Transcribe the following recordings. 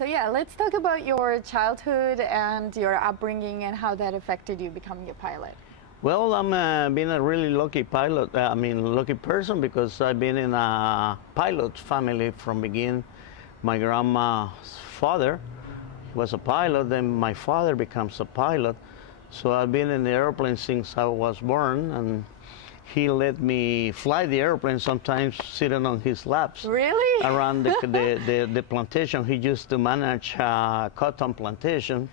So yeah, let's talk about your childhood and your upbringing and how that affected you becoming a pilot. Well, I'm been a really lucky pilot. Lucky person because I've been in a pilot family from begin. My grandma's father was a pilot, then my father becomes a pilot. So I've been in the airplane since I was born, and he let me fly the airplane, sometimes sitting on his laps. Really? Around the plantation. He used to manage cotton plantation.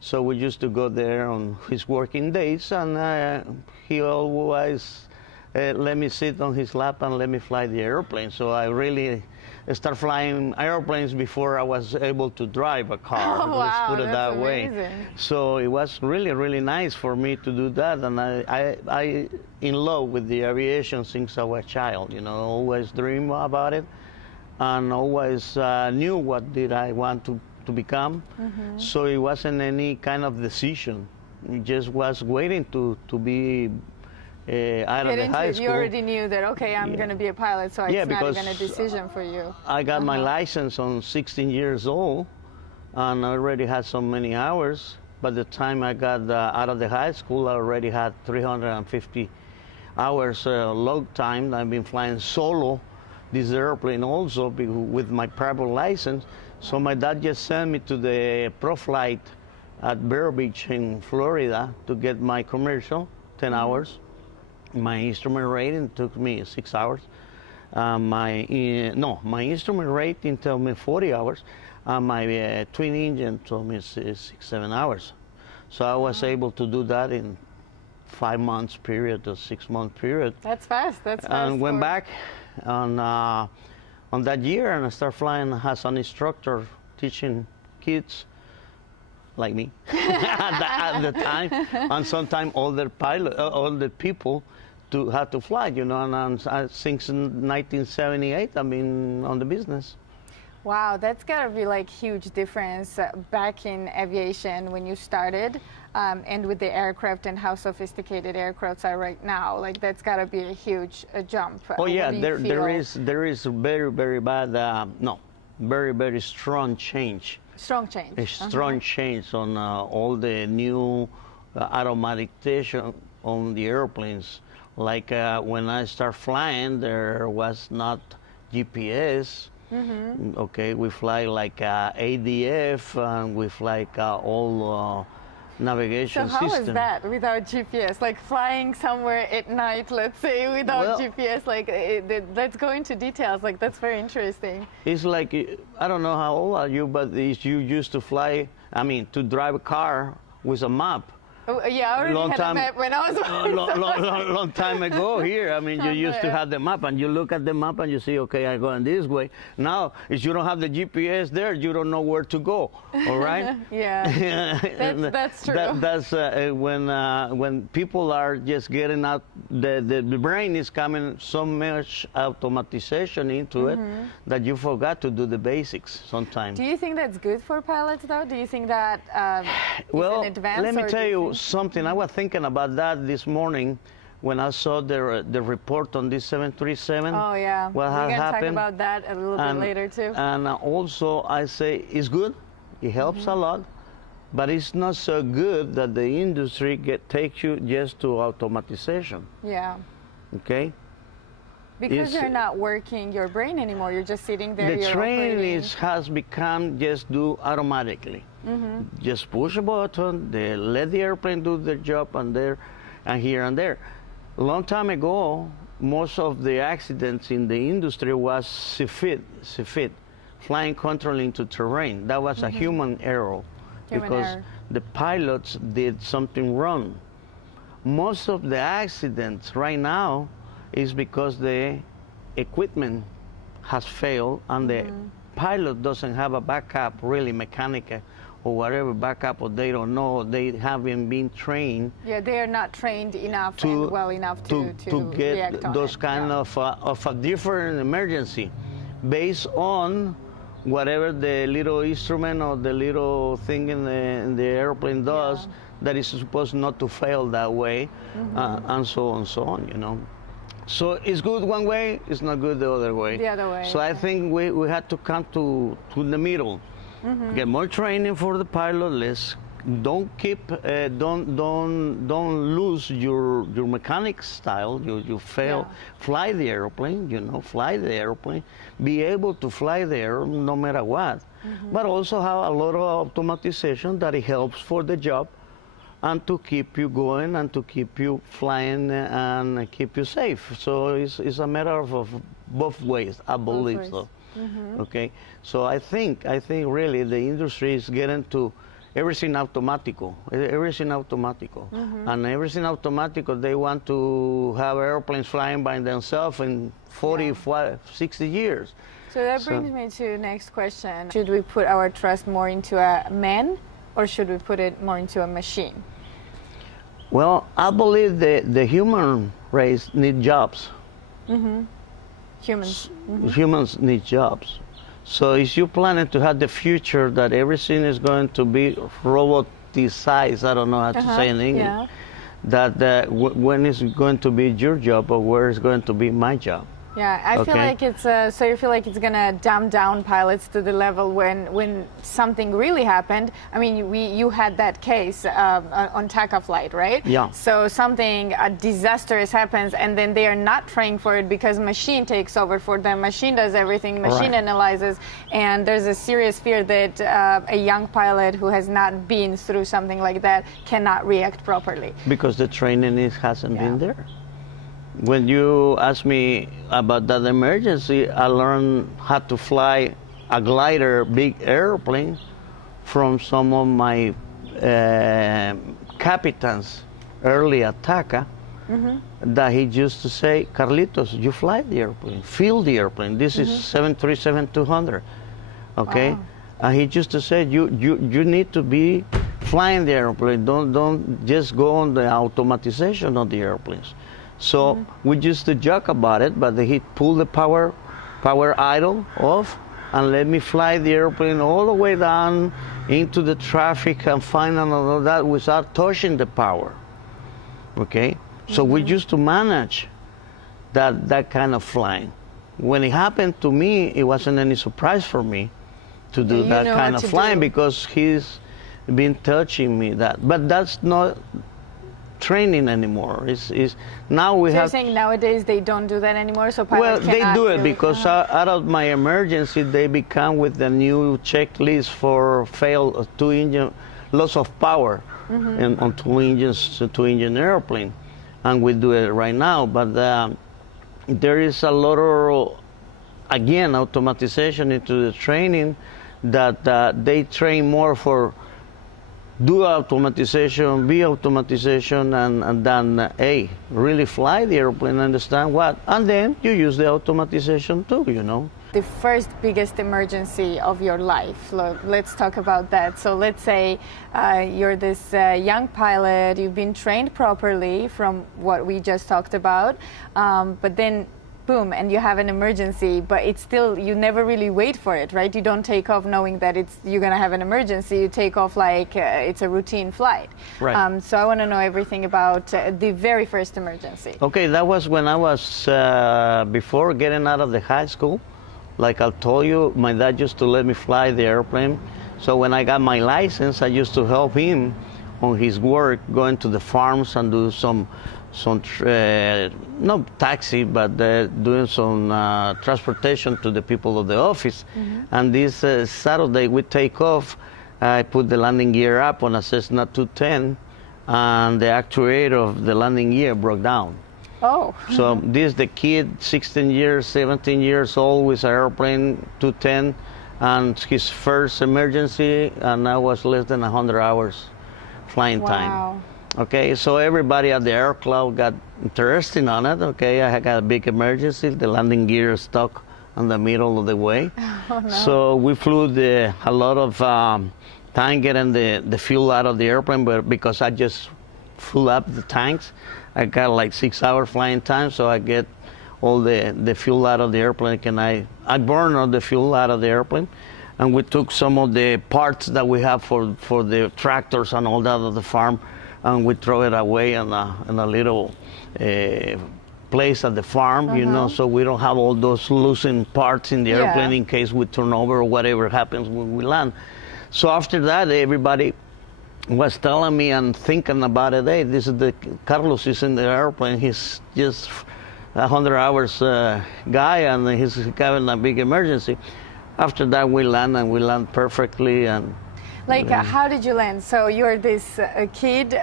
So we used to go there on his working days, and he always let me sit on his lap and let me fly the airplane. So I really started flying airplanes before I was able to drive a car. Oh, let's wow, put it that's that way. amazing. So it was really, really nice for me to do that, and I in love with the aviation since I was a child. You know, always dream about it, and always knew what did I want to become. So it wasn't any kind of decision. It just was waiting to be out of the high school. You already knew that, okay, I'm going to be a pilot, so it's not even a decision for you. I got my license on 16 years old, and I already had so many hours. By the time I got out of the high school, I already had 350 hours log time. I've been flying solo this airplane also with my private license. So my dad just sent me to the pro flight at Vero Beach in Florida to get my commercial, 10 hours. My instrument rating took me 6 hours. My instrument rating took me 40 hours. My twin engine took me 6-7 hours. So I was able to do that in 5 months period or 6 month period. That's fast. That's fast. And went back on that year, and I started flying as an instructor, teaching kids like me at the time, and sometimes older people to how to fly, you know. And since 1978, I've been on the business. Wow, that's gotta be like huge difference back in aviation when you started, and with the aircraft and how sophisticated aircrafts are right now. Like that's gotta be a huge jump. Oh yeah, there is very very strong change. Strong change. A strong change on all the new automatization on the airplanes. Like when I start flying, there was not GPS. Okay, we fly like ADF, and we fly all navigation system. So how is that without GPS? Like flying somewhere at night, let's say, without GPS, like let's go into details. Like that's very interesting. It's like, I don't know how old are you, but you used to fly, to drive a car with a map. Oh, yeah, I already had a map when I was long time ago here. You used to have the map, and you look at the map and you see, okay, I'm going this way. Now, if you don't have the GPS there, you don't know where to go. All right? Yeah, that's true. That's when people are just getting out, the brain is coming so much automatization into it that you forgot to do the basics sometimes. Do you think that's good for pilots, though? Do you think that is an advance? Let me tell you something. I was thinking about that this morning when I saw the report on this 737. Oh yeah, what we're had gonna happened. talk about that a little bit later too. And also I say it's good, it helps a lot, but it's not so good that the industry takes you just to automatization. Yeah. Okay. Because you're not working your brain anymore. You're just sitting there. The training has become just do automatically. Just push a button, they let the airplane do their job, and here and there. A long time ago, most of the accidents in the industry was CFIT, flying control into terrain. That was a human error because the pilots did something wrong. Most of the accidents right now is because the equipment has failed and the pilot doesn't have a backup, really mechanical or whatever backup, or they don't know, they haven't been trained. Yeah, they are not trained enough and well enough to get those kind of a different emergency based on whatever the little instrument or the little thing in the airplane does that is supposed not to fail that way, and so on, you know. So it's good one way, it's not good the other way. The other way. So I think we had to come to the middle. Get more training for the pilot. Don't lose your mechanic style. You fail. Yeah. Fly the airplane. Fly the airplane. Be able to fly there no matter what. But also have a lot of automatization that it helps for the job, and to keep you going and to keep you flying and keep you safe. So it's a matter of both ways, I believe so. Okay, so I think really the industry is getting to everything automatico, and everything automatico. They want to have airplanes flying by themselves in 40, 60 years. So that brings me to the next question. Should we put our trust more into a man, or should we put it more into a machine? Well, I believe the human race need jobs. Humans. Humans need jobs. So if you're planning to have the future that everything is going to be robotized, I don't know how to say in English, that when is going to be your job, or where is going to be my job? Yeah, I feel like it's so you feel like it's gonna dumb down pilots to the level when something really happened. I mean, you had that case on TACA flight, right? Yeah. So something disastrous happens, and then they are not trained for it because machine takes over for them. Machine does everything. Machine analyzes, and there's a serious fear that a young pilot who has not been through something like that cannot react properly. Because the training hasn't been there. When you asked me about that emergency, I learned how to fly a glider, big airplane, from some of my captains early at TACA, that he used to say, Carlitos, you fly the airplane, feel the airplane. This is 737-200, okay? Wow. And he used to say, you need to be flying the airplane. Don't just go on the automatization of the airplanes. So we used to joke about it, but he pulled the power idle off and let me fly the airplane all the way down into the traffic and find all that without touching the power. Okay? So we used to manage that kind of flying. When it happened to me, it wasn't any surprise for me to do that kind of flying because he's been teaching me that. But that's not training anymore. Now we have. So you're saying nowadays they don't do that anymore, so pilots they do it because out of my emergency they become with the new checklist for failed two-engine loss of power on two-engine airplane, and we do it right now. But there is a lot of again automatization into the training that they train more for. Do automatization, be automatization, and then, really fly the airplane, understand what, and then you use the automatization too, The first biggest emergency of your life, let's talk about that. So let's say you're this young pilot, you've been trained properly from what we just talked about, but then boom, and you have an emergency, but it's still, you never really wait for it, right? You don't take off knowing that you're gonna have an emergency. You take off like it's a routine flight. Right. So I want to know everything about the very first emergency. Okay, that was when I was before getting out of the high school. Like I told you, my dad used to let me fly the airplane. So when I got my license, I used to help him on his work, going to the farms and do some not taxi, but doing some transportation to the people of the office. And this Saturday we take off. I put the landing gear up on a Cessna 210, and the actuator of the landing gear broke down. Oh. So this the kid, 16 years, 17 years old, with an airplane 210, and his first emergency, and I was less than 100 hours flying time. Okay, so everybody at the air club got interested on it. Okay, I got a big emergency. The landing gear is stuck in the middle of the way. Oh, no. So we flew a lot of time getting the fuel out of the airplane, but because I just filled up the tanks, I got like 6 hours flying time, so I get all the fuel out of the airplane, and I burned all the fuel out of the airplane. And we took some of the parts that we have for the tractors and all that of the farm, and we throw it away in a little place at the farm, you know, so we don't have all those loosened parts in the airplane in case we turn over or whatever happens when we land. So after that, everybody was telling me and thinking about it. Hey, this is Carlos is in the airplane. He's just 100 hours guy, and he's having a big emergency. After that, we land perfectly. And like, how did you land? So you're this kid.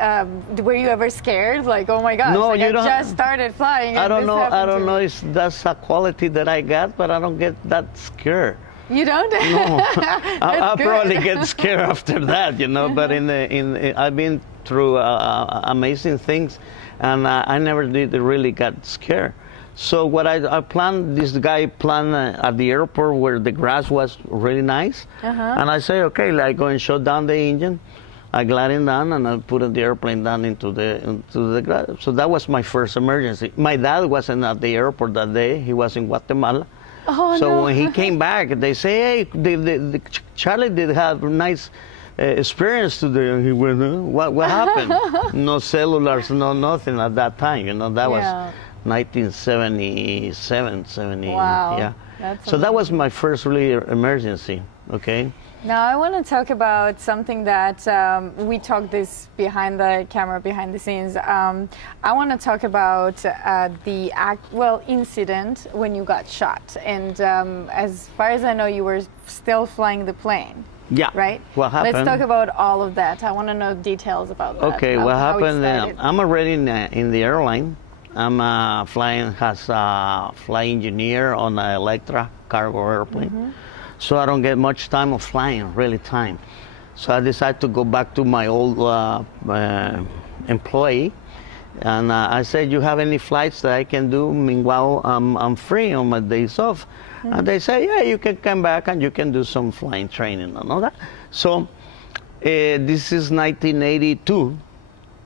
Were you ever scared? Like, oh my gosh! No, like you I don't. just started flying. I And don't this know. I happened don't to know me. if that's a quality that I got, but I don't get that scared. You don't? No, I good. probably get scared after that, you know. But I've been through amazing things, and I never did really got scared. So what I planned, this guy planned at the airport where the grass was really nice, and I say, okay, like go and shut down the engine. I glide it down and I put the airplane down into the grass. So that was my first emergency. My dad wasn't at the airport that day; he was in Guatemala. Oh, So no. when he came back, they say, hey, the Charlie did have a nice experience today. And he went, what happened? No cellulars, no nothing at that time. You know, that was 1977, 70. Wow. Yeah. That's So that was my first really emergency, okay? Now I want to talk about something that we talked this behind the camera, behind the scenes. I want to talk about the incident when you got shot. And as far as I know, you were still flying the plane. Yeah. Right? What happened? Let's talk about all of that. I want to know details about that. Okay, how what it happened? started. I'm already in the airline. I'm flying as a flight engineer on an Electra cargo airplane. So I don't get much time of flying, really time. So I decided to go back to my old employee, and I said, you have any flights that I can do? Meanwhile, I'm free on my days off. And they say, yeah, you can come back and you can do some flying training and all that. So this is 1982,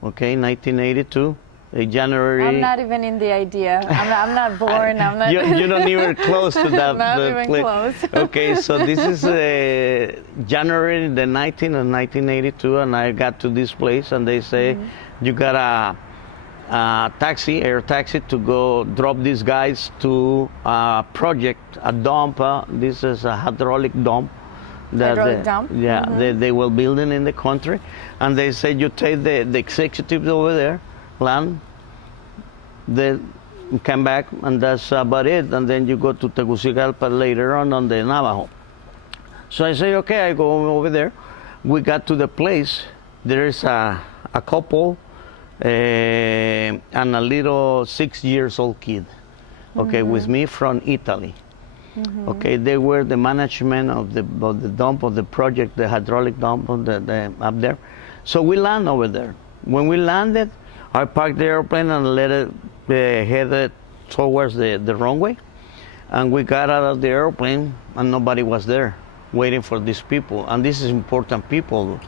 okay, 1982. January. I'm not even in the idea. I'm not born. I'm not. You're not even close to that. Not even close. Okay, so this is January the 19th of 1982, and I got to this place, and they say, you got a air taxi to go drop these guys to a project, a dump. This is a hydraulic dump. Hydraulic dump? Yeah, they were building in the country, and they said, you take the executives over there, land, then come back, and that's about it. And then you go to Tegucigalpa later on the Navajo. So I say, okay, I go over there. We got to the place. There is a couple and a little 6 years old kid, okay, with me from Italy. Okay, they were the management of the dump of the project, the hydraulic dump of the up there. So we land over there. When we landed, I parked the airplane and let it head towards the runway. And we got out of the airplane and nobody was there waiting for these people. And this is important people.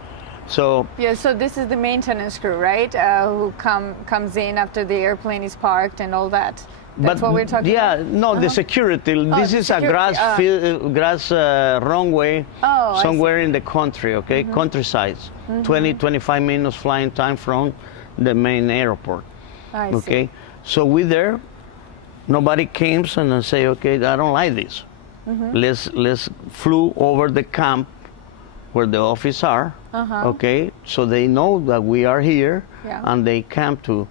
So yeah, so this is the maintenance crew, right? Who comes in after the airplane is parked and all that. That's what we're talking about? Yeah, no, the security. This is a grass runway somewhere in the country, okay? Countryside. 20, 25 minutes flying time from the main airport. Okay, so we there, nobody came and I say, okay, I don't like this. Let's flew over the camp where the office are. Okay, so they know that we are here, and they come to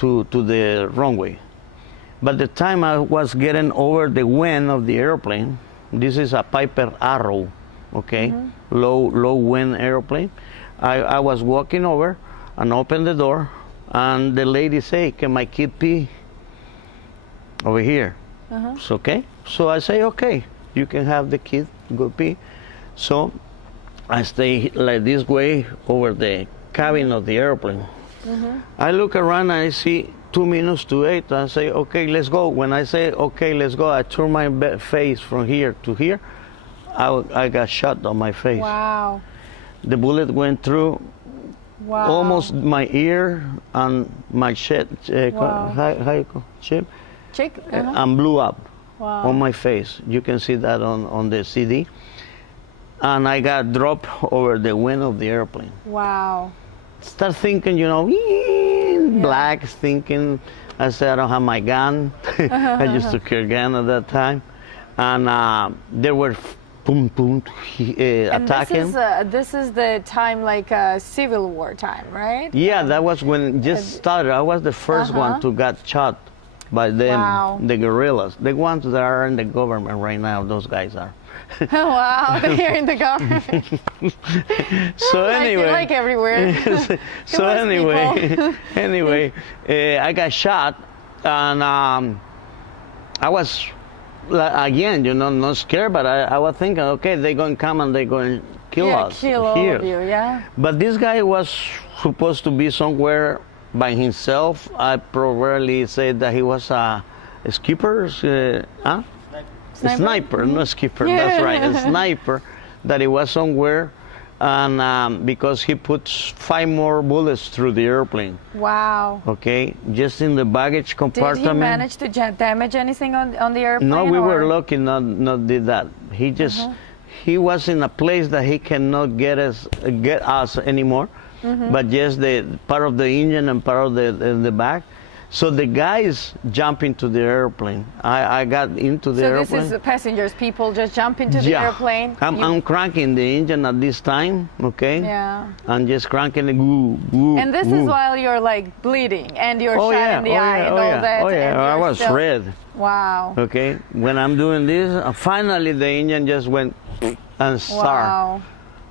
the runway. But the time I was getting over the wing of the airplane, this is a Piper Arrow, okay, low wind airplane. I was walking over and opened the door, and the lady say, can my kid pee over here? So, okay. So I say, okay, you can have the kid go pee. So I stay like this way over the cabin of the airplane. I look around and I see 2 minutes to 8. I say, okay, let's go. When I say, okay, let's go, I turn my face from here to here. I got shot on my face. Wow. The bullet went through almost my ear and my chip, and blew up on my face. You can see that on the CD. And I got dropped over the wing of the airplane. Wow. Start thinking, black, thinking I said, I don't have my gun. I used to carry a gun at that time. And they were boom, boom, attacking. This is the time like Civil War time, right? Yeah, that was when it just started. I was the first one to get shot by them, Wow. the guerrillas. The ones that are in the government right now, those guys are. Wow, they're in the government. So anyway, like everywhere. so West anyway, I got shot, and I was again, not scared, but I was thinking, okay, they're going to come and they're going to kill us kill all here. of you, yeah. But this guy was supposed to be somewhere by himself. I probably said that he was a skipper, Sniper, not skipper, that's right, a sniper, that he was somewhere, and because he put 5 more bullets through the airplane. Wow. Okay, just in the baggage compartment. Did he manage to damage anything on the airplane? No, we were lucky not did that. He just, he was in a place that he cannot get us anymore, but just the part of the engine and part of the back. So the guys jump into the airplane. I got into the airplane. So this is the passengers, people just jump into the airplane? I'm cranking the engine at this time, okay? Yeah. I'm just cranking it, woo, woo, And this is while you're like bleeding and you're shot in the eye and all that. Oh yeah, I was red. Wow. Okay, when I'm doing this, finally the engine just went and started. Wow.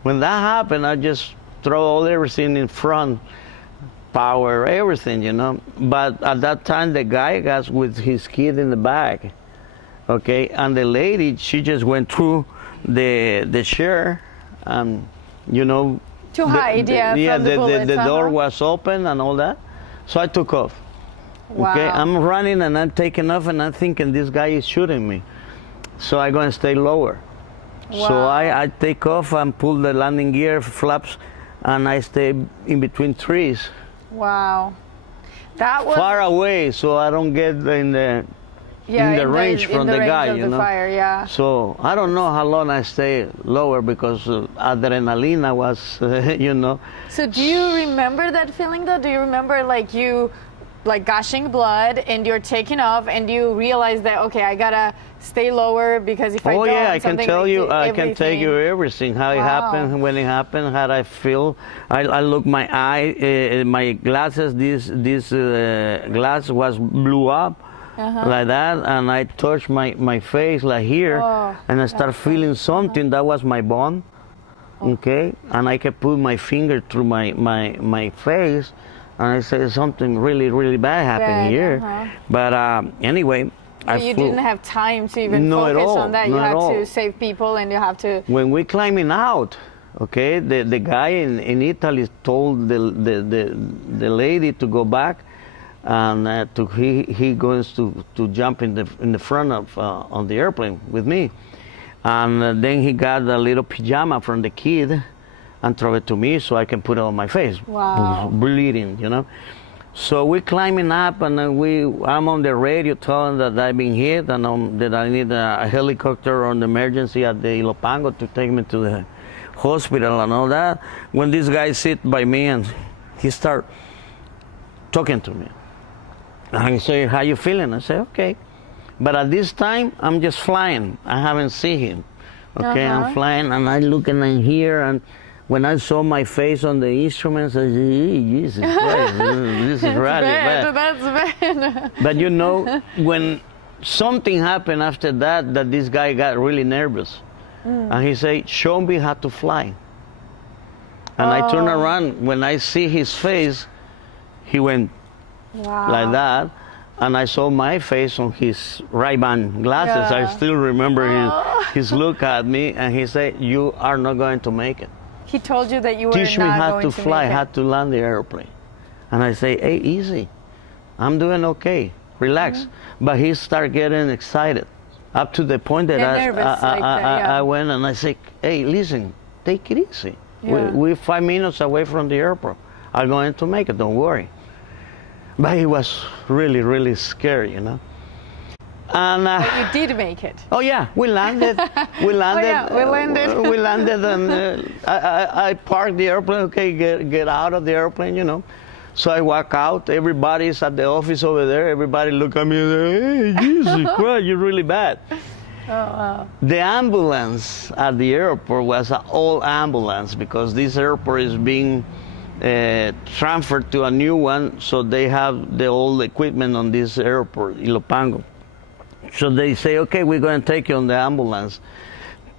When that happened, I just throw everything in front. Power, everything, But at that time, the guy got with his kid in the back, okay? And the lady, she just went through the chair, To hide, the door was open and all that. So I took off. Wow. Okay, I'm running and I'm taking off and I'm thinking this guy is shooting me. So I'm going to stay lower. Wow. So I take off and pull the landing gear flaps and I stay in between trees. Wow. That was far away, so I don't get in the range from the guy, the fire, yeah. So I don't know how long I stay lower because adrenaline was, So do you remember that feeling though? Do you remember like you gushing blood and you're taking off and you realize that, okay, I gotta stay lower because if I don't, I can tell you, I can tell you everything, how it happened, when it happened, how I feel. I look my eye, my glasses, this glass was blew up like that, and I touched my face like here, and I start feeling something. That was my bone, okay, and I can put my finger through my face. And I said something really, really bad happened here. But anyway, you didn't have time to even focus on that. You had to save people and you have to... When we're climbing out, okay, the guy in Italy told the lady to go back and he goes to jump in the front of on the airplane with me. And then he got a little pajama from the kid and throw it to me so I can put it on my face. Wow. Bleeding, So we're climbing up and I'm on the radio telling that I've been hit and that I need a helicopter on the emergency at the Ilopango to take me to the hospital and all that. When this guy sit by me and he start talking to me. And he say, how you feeling? I say, okay. But at this time, I'm just flying. I haven't seen him. Okay, I'm flying and I'm looking in here and when I saw my face on the instruments, I said, Jesus Christ, this is really bad. That's bad. But when something happened after that this guy got really nervous. And he said, show me how to fly. And I turned around. When I see his face, he went like that. And I saw my face on his Ray-Ban glasses. Yeah. I still remember his look at me. And he said, you are not going to make it. He told you that you were Teach me not how going to fly, make it. how to land the airplane. And I say, hey, easy. I'm doing okay. Relax. But he started getting excited up to the point that I went and I said, hey, listen, take it easy. Yeah. We're 5 minutes away from the airport. I'm going to make it, don't worry. But he was really, really scary, And But you did make it. oh yeah, we landed. We landed. we landed. We landed, and I parked the airplane. Okay, get out of the airplane, So I walk out, everybody's at the office over there, everybody look at me and say, hey, Jesus Christ, you're really bad. Oh, wow. The ambulance at the airport was an old ambulance because this airport is being transferred to a new one, so they have the old equipment on this airport, Ilopango. So they say, okay, we're going to take you on the ambulance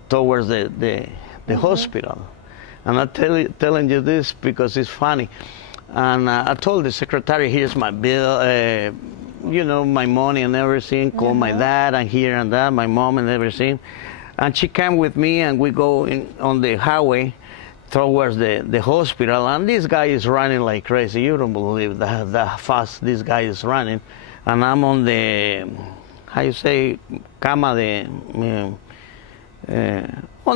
towards the hospital. And I'm telling you this because it's funny. And I told the secretary, here's my bill, you know, my money and everything, call my dad and here and that, my mom and everything. And she came with me and we go on the highway towards the hospital, and this guy is running like crazy. You don't believe that fast this guy is running. And I'm on the, how you say, cama on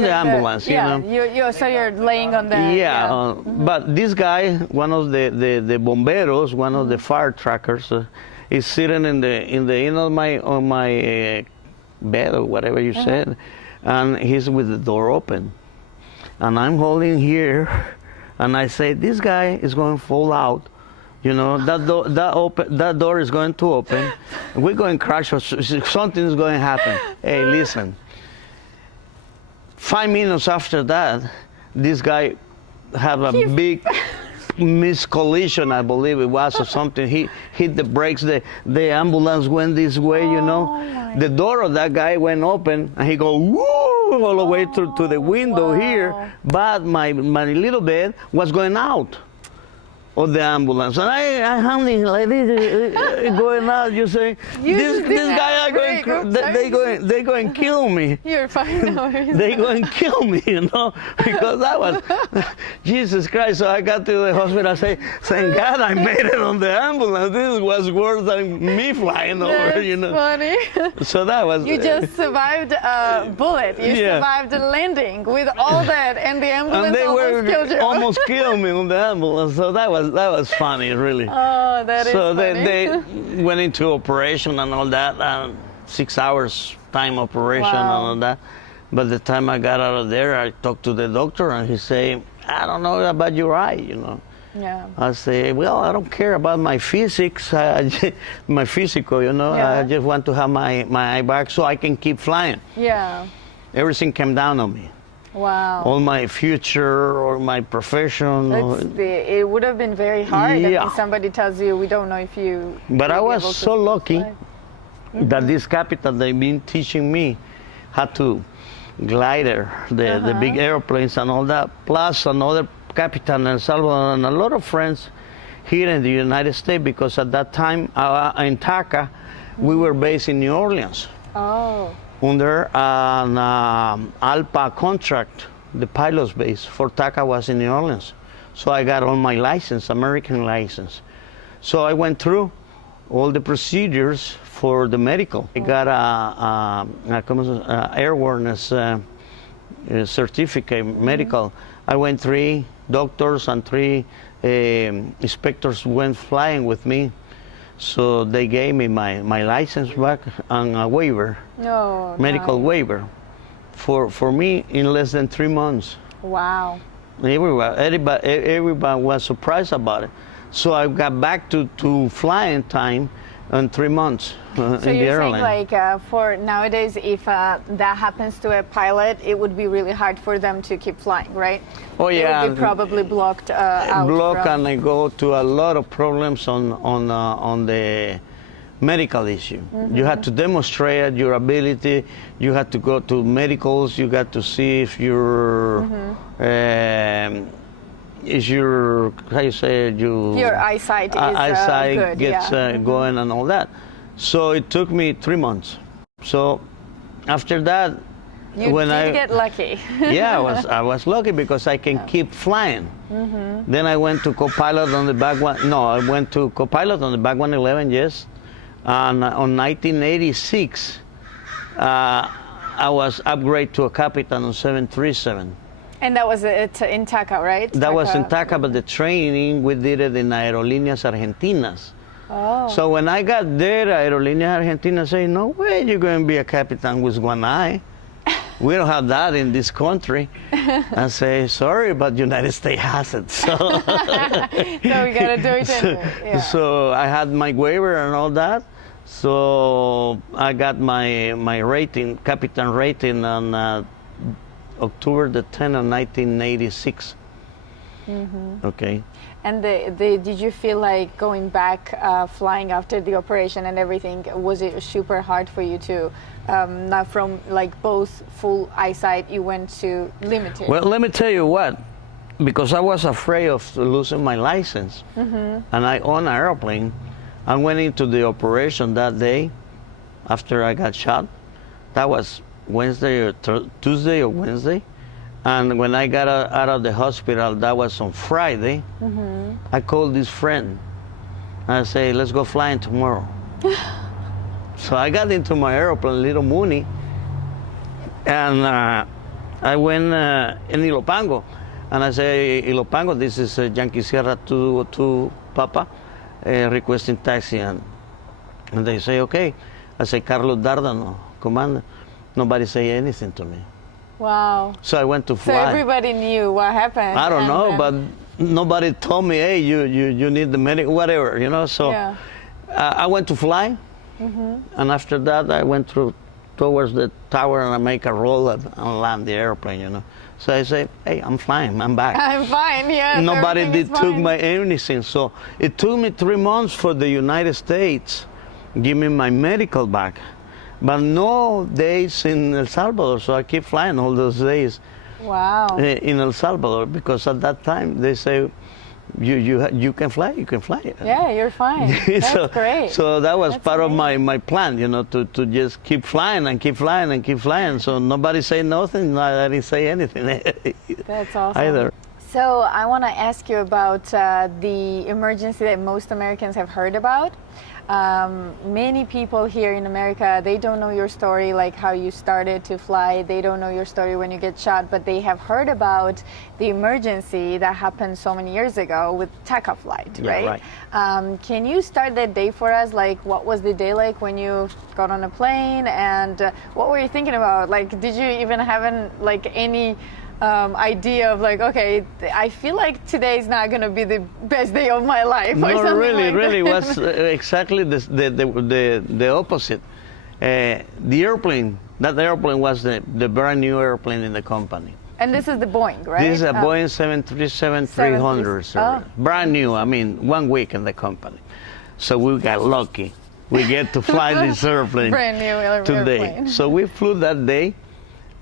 the ambulance, you know. So you're laying on the... Yeah, but this guy, one of the bomberos, one of the fire truckers, is sitting in the end of my bed or whatever you said, and he's with the door open. And I'm holding here, and I say, this guy is going to fall out. You know, that door is going to open. We're going to crash, or something is going to happen. Hey, listen. 5 minutes after that, this guy had a big miscollision, I believe it was, or something. He hit the brakes. The ambulance went this way, you know. The door of that guy went open, and he go, woo, all the way to the window here. But my little bed was going out of the ambulance, and I hanging like this, going out. You say, this guy are going, they going to kill me. You're fine. They going to kill me, you know, because that was Jesus Christ. So I got to the hospital, saying, God, I made it on the ambulance. This was worse than me flying over, you know. Funny. So that was. You just survived a bullet. You survived a landing with all that, and the ambulance almost killed you. Almost killed me on the ambulance. So that was funny, really. Oh, that is funny. So they went into operation and all that, 6 hours time operation and all that. But the time I got out of there, I talked to the doctor, and he said, I don't know about your eye, you know. Yeah. I say, well, I don't care about my physics, my physical, you know. I just want to have my eye back so I can keep flying. Yeah. Everything came down on me. Wow. All my future or my profession. It would have been very hard if somebody tells you, we don't know if you... But I was so lucky that this capital they've been teaching me how to glider, the big airplanes and all that, plus another captain in El Salvador and a lot of friends here in the United States, because at that time in TACA, we were based in New Orleans. Oh. Under an ALPA contract, the pilot's base for TACA was in New Orleans. So I got on my license, American license. So I went through all the procedures for the medical. I got a airworthiness certificate, medical. I went 3 doctors and 3 inspectors went flying with me. So they gave me my license back and a waiver, medical waiver, for me in less than 3 months. Wow. Everybody was surprised about it. So I got back to flying time in 3 months in the airline. So you're saying, like, for nowadays, if that happens to a pilot, it would be really hard for them to keep flying, right? Oh yeah. It would be probably blocked out. And I go to a lot of problems on the medical issue. You have to demonstrate your ability. You have to go to medicals. You got to see if your how you say your eyesight is good, gets going and all that. So it took me 3 months. So after that, you did get lucky. Yeah, I was lucky because I can keep flying. Then I went to co-pilot on the back one. No, I went to co-pilot on the back 111. Yes, and on 1986, I was upgraded to a captain on 737. And that was in TACA, right? That was in TACA, but the training, we did it in Aerolíneas Argentinas. Oh. So when I got there, Aerolíneas Argentinas said, no way you're going to be a captain with one eye. We don't have that in this country. I say, sorry, but United States has it. So, So we gotta do it anyway. Yeah. so I had my waiver and all that. So I got my rating, captain rating on October the 10th of 1986. Okay. And did you feel like going back, flying after the operation and everything, was it super hard for you to, not from like both full eyesight, you went to limited? Well, let me tell you what, because I was afraid of losing my license, and I own an airplane. I went into the operation that day after I got shot. That was Wednesday or Tuesday or Wednesday. And when I got out of the hospital, that was on Friday, I called this friend. I say, let's go flying tomorrow. So I got into my airplane, Little Mooney, and I went in Ilopango. And I say, Ilopango, this is Yankee Sierra 202 Papa, requesting taxi. And they say, okay. I say, Carlos Dárdano, commander. Nobody say anything to me. Wow. So I went to fly. So everybody knew what happened. I don't know, but nobody told me, hey, you need the medic, whatever, you know. So Yeah. I went to fly, and after that I went towards the tower and I make a roll and land the airplane, you know. So I say, hey, I'm fine, I'm back. I'm fine, yes. Nobody everything did is took fine. my anything. So it took me 3 months for the United States give me my medical back. But no days in El Salvador, so I keep flying all those days Wow. in El Salvador, because at that time they say, you can fly, you can fly. Yeah, you're fine. That's so, great. So that was That's part of amazing. my plan, you know, to just keep flying and keep flying and keep flying. So nobody say nothing, I didn't say anything That's awesome. either. So I want to ask you about the emergency that most Americans have heard about. Many people here in America, they don't know your story, like how you started to fly. They don't know your story when you get shot, but they have heard about the emergency that happened so many years ago with TACA flight, Yeah, right? Can you start that day for us? Like, what was the day like when you got on a plane, and what were you thinking about? Like, did you even have any idea of like, okay, I feel like today is not going to be the best day of my life, or No, something really, like really that? was exactly the opposite. The airplane, that airplane was the brand new airplane in the company. And this is the Boeing, right? This is a Boeing 737-300, sir. Brand new, I mean, 1 week in the company. So we got lucky. We get to fly this airplane Brand new today. airplane. So we flew that day,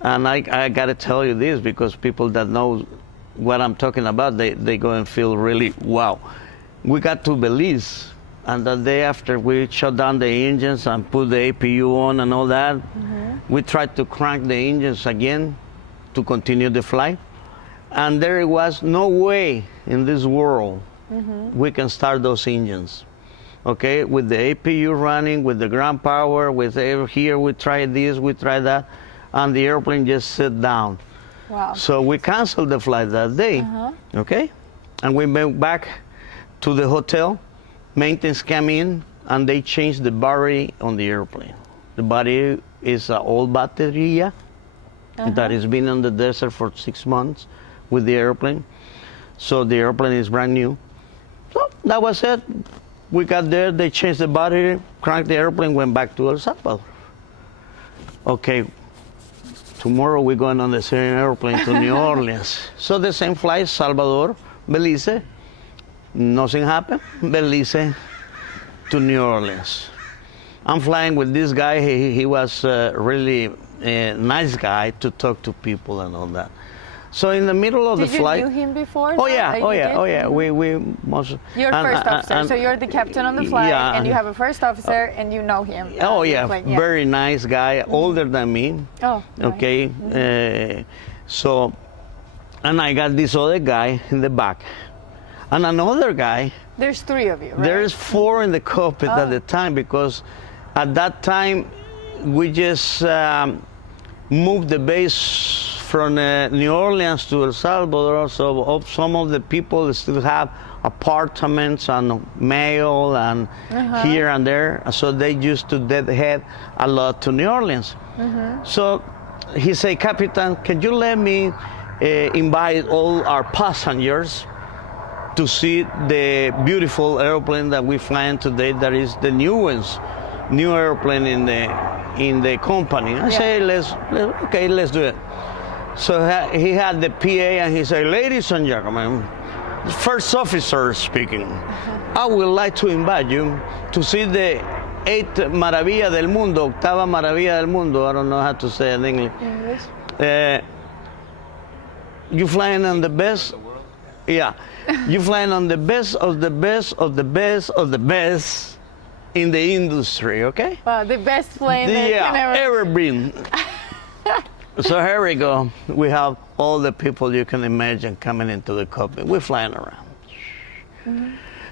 and I got to tell you this, because people that know what I'm talking about, they go and feel really, wow. We got to Belize, and the day after we shut down the engines and put the APU on and all that, we tried to crank the engines again to continue the flight. And there was no way in this world we can start those engines. Okay, with the APU running, with the ground power, with here we tried this, we tried that, and the airplane just sit down. Wow. So we canceled the flight that day, okay? And we went back to the hotel, maintenance came in, and they changed the battery on the airplane. The battery is an old battery that has been on the desert for 6 months with the airplane. So the airplane is brand new. So that was it. We got there, they changed the battery, cranked the airplane, went back to El Salvador. Okay, tomorrow we're going on the same airplane to New Orleans. So the same flight, Salvador, Belize, nothing happened, Belize to New Orleans. I'm flying with this guy, he was really a nice guy to talk to people and all that. So in the middle of the flight. Did you knew him before? Oh though? yeah, You oh yeah, did? oh yeah. We most. You're and- first officer, and- so you're the captain on the flight, yeah, and you have a first officer, and you know him. Oh on the yeah, plane, very nice guy, older than me. Oh, nice. Okay, so, and I got this other guy in the back, and another guy. There's 3 of you, right? There's 4 in the cockpit at the time, because at that time we just moved the base from New Orleans to El Salvador, so some of the people still have apartments and mail and here and there, so they used to deadhead a lot to New Orleans. So he said, Capitan, can you let me invite all our passengers to see the beautiful airplane that we flying today? That is the new airplane in the company. I say, okay, let's do it. So he had the PA and he said, ladies and gentlemen, first officer speaking, I would like to invite you to see the 8th maravilla del mundo, octava maravilla del mundo. I don't know how to say it in English. You flying on the best? Yeah. You flying on the best of the best of the best of the best in the industry, okay? Wow, the best plane that can ever been. So here we go. We have all the people you can imagine coming into the cockpit. We're flying around.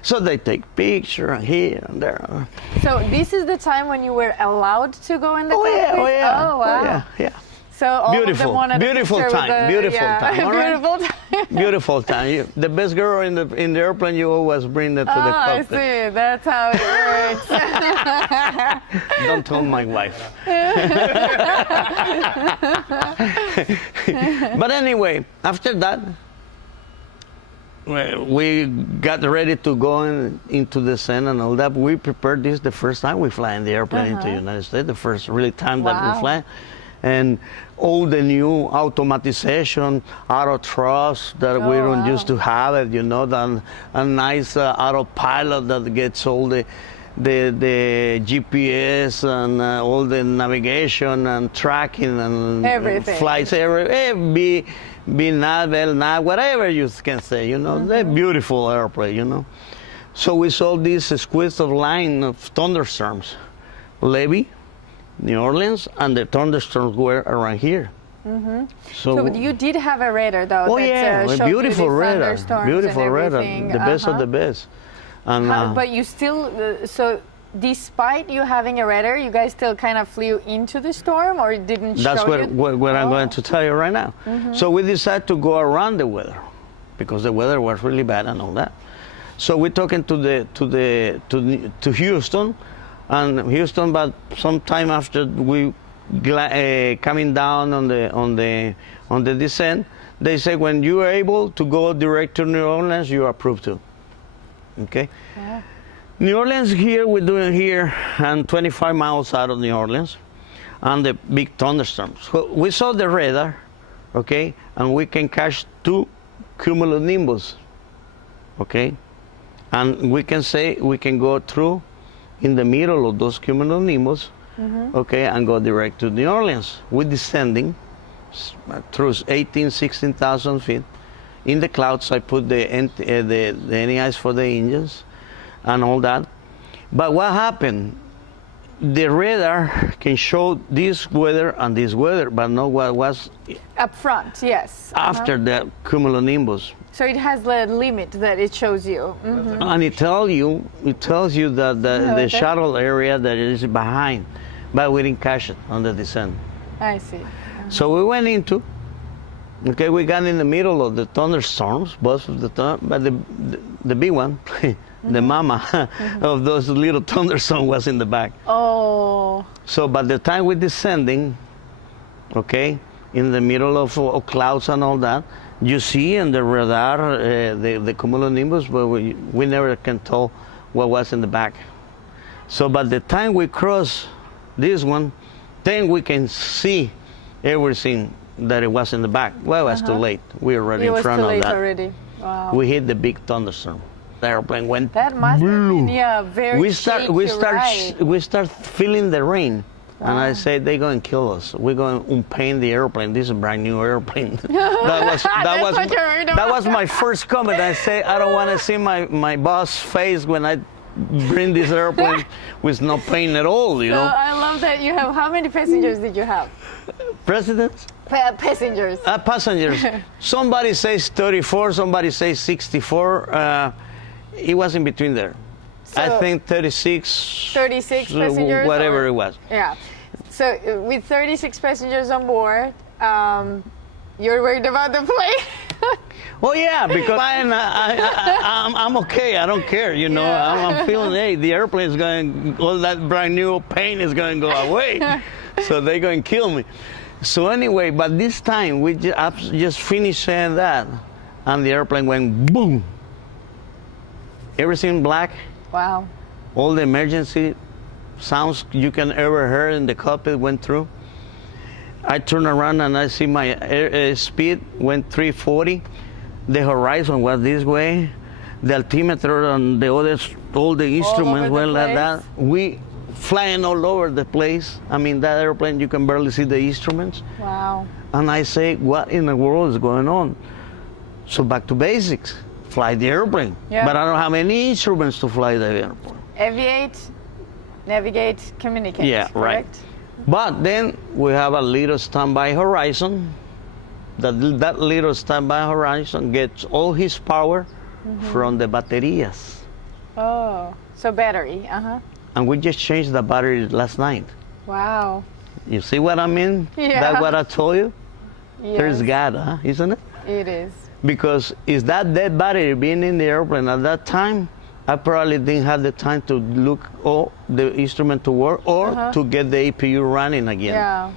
So they take pictures here and there. So this is the time when you were allowed to go in the cockpit? Oh, yeah. Oh, wow. Oh, yeah. So all of them wanted beautiful a time, beautiful time. Beautiful time. Beautiful time. The best girl in the airplane, you always bring that to the cockpit. I see. That's how it works. Don't tell my wife. But anyway, after that, we got ready to go into the descent and all that. We prepared this the first time we fly in the airplane into the United States, the first really time that we fly. And all the new automatization, auto thrust that we don't used to have it, you know, a nice autopilot that gets all the GPS and all the navigation and tracking and everything. Flights, be nav, LNAV, whatever you can say, you know, they're beautiful airplane, you know. So we saw this squeeze of line of thunderstorms, Levy, New Orleans, and the thunderstorms were around here. So you did have a radar, though. Oh, yeah, a beautiful radar. Beautiful radar, the best of the best. And, but you still, so despite you having a radar, you guys still kind of flew into the storm, or it didn't show you? That's what I'm going to tell you right now. So we decided to go around the weather because the weather was really bad and all that. So we're talking to Houston. And Houston, but sometime after we coming down on the descent, they say when you are able to go direct to New Orleans, you are approved to. Okay. Yeah. New Orleans here, we're doing here, and 25 miles out of New Orleans, and the big thunderstorms. So we saw the radar, okay, and we can catch 2 cumulonimbus, okay, and we can say we can go through in the middle of those cumulonimbus, okay, and go direct to New Orleans. We're descending through 16,000 feet. In the clouds, I put the NEIs for the engines and all that. But what happened? The radar can show this weather and this weather, but not what was up front. Yes. After the cumulonimbus. So it has the limit that it shows you. And it tells you that the shuttle area that is behind, but we didn't catch it on the descent. I see. So we went into, okay, we got in the middle of the thunderstorms, both of the but the big one, the mama of those little thunderstorms was in the back. Oh. So by the time we're descending, okay, in the middle of clouds and all that, you see in the radar the cumulonimbus, but we never can tell what was in the back. So by the time we cross this one, then we can see everything that it was in the back. Well, it was too late. We were already in front of that. Already. Wow. We hit the big thunderstorm. The airplane went. That must have been very we start feeling the rain. Wow. And I said, they're going to kill us. We're going to unpaint the airplane. This is a brand new airplane. that was my first comment. I said, I don't want to see my boss' face when I bring this airplane with no paint at all, you know. I love that you have, how many passengers did you have? Presidents? Passengers. Passengers. Somebody says 34, somebody says 64. It was in between there. So I think 36. 36 passengers? Whatever it was. Yeah. So with 36 passengers on board, you're worried about the plane? Well, yeah, because I'm okay. I don't care, you know. Yeah. I'm feeling, hey, the airplane is going, all that brand new paint is going to go away. So they're going to kill me. So anyway, but this time we just finished saying that, and the airplane went boom. Everything black. Wow. All the emergency sounds you can ever hear in the cockpit went through. I turn around and I see my speed went 340. The horizon was this way. The altimeter and the others, all the instruments went like that. We flying all over the place. I mean, that airplane, you can barely see the instruments. Wow. And I say, what in the world is going on? So back to basics. Fly the airplane. Yeah. But I don't have any instruments to fly the airplane. Aviate, navigate, communicate. Yeah, correct? right. But then we have a little standby horizon. That little standby horizon gets all his power from the baterias. Oh, so battery. And we just changed the battery last night. Wow. You see what I mean? Yeah. That's what I told you? Yes. There's God, huh? Isn't it? It is. Because is that dead battery being in the airplane at that time, I probably didn't have the time to look all the instrument to work or to get the APU running again. Yeah.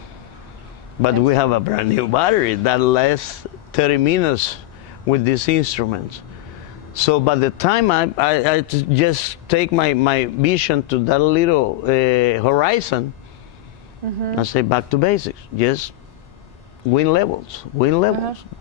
But we have a brand new battery that lasts 30 minutes with these instruments. So by the time I just take my vision to that little horizon, I say back to basics, just wind levels.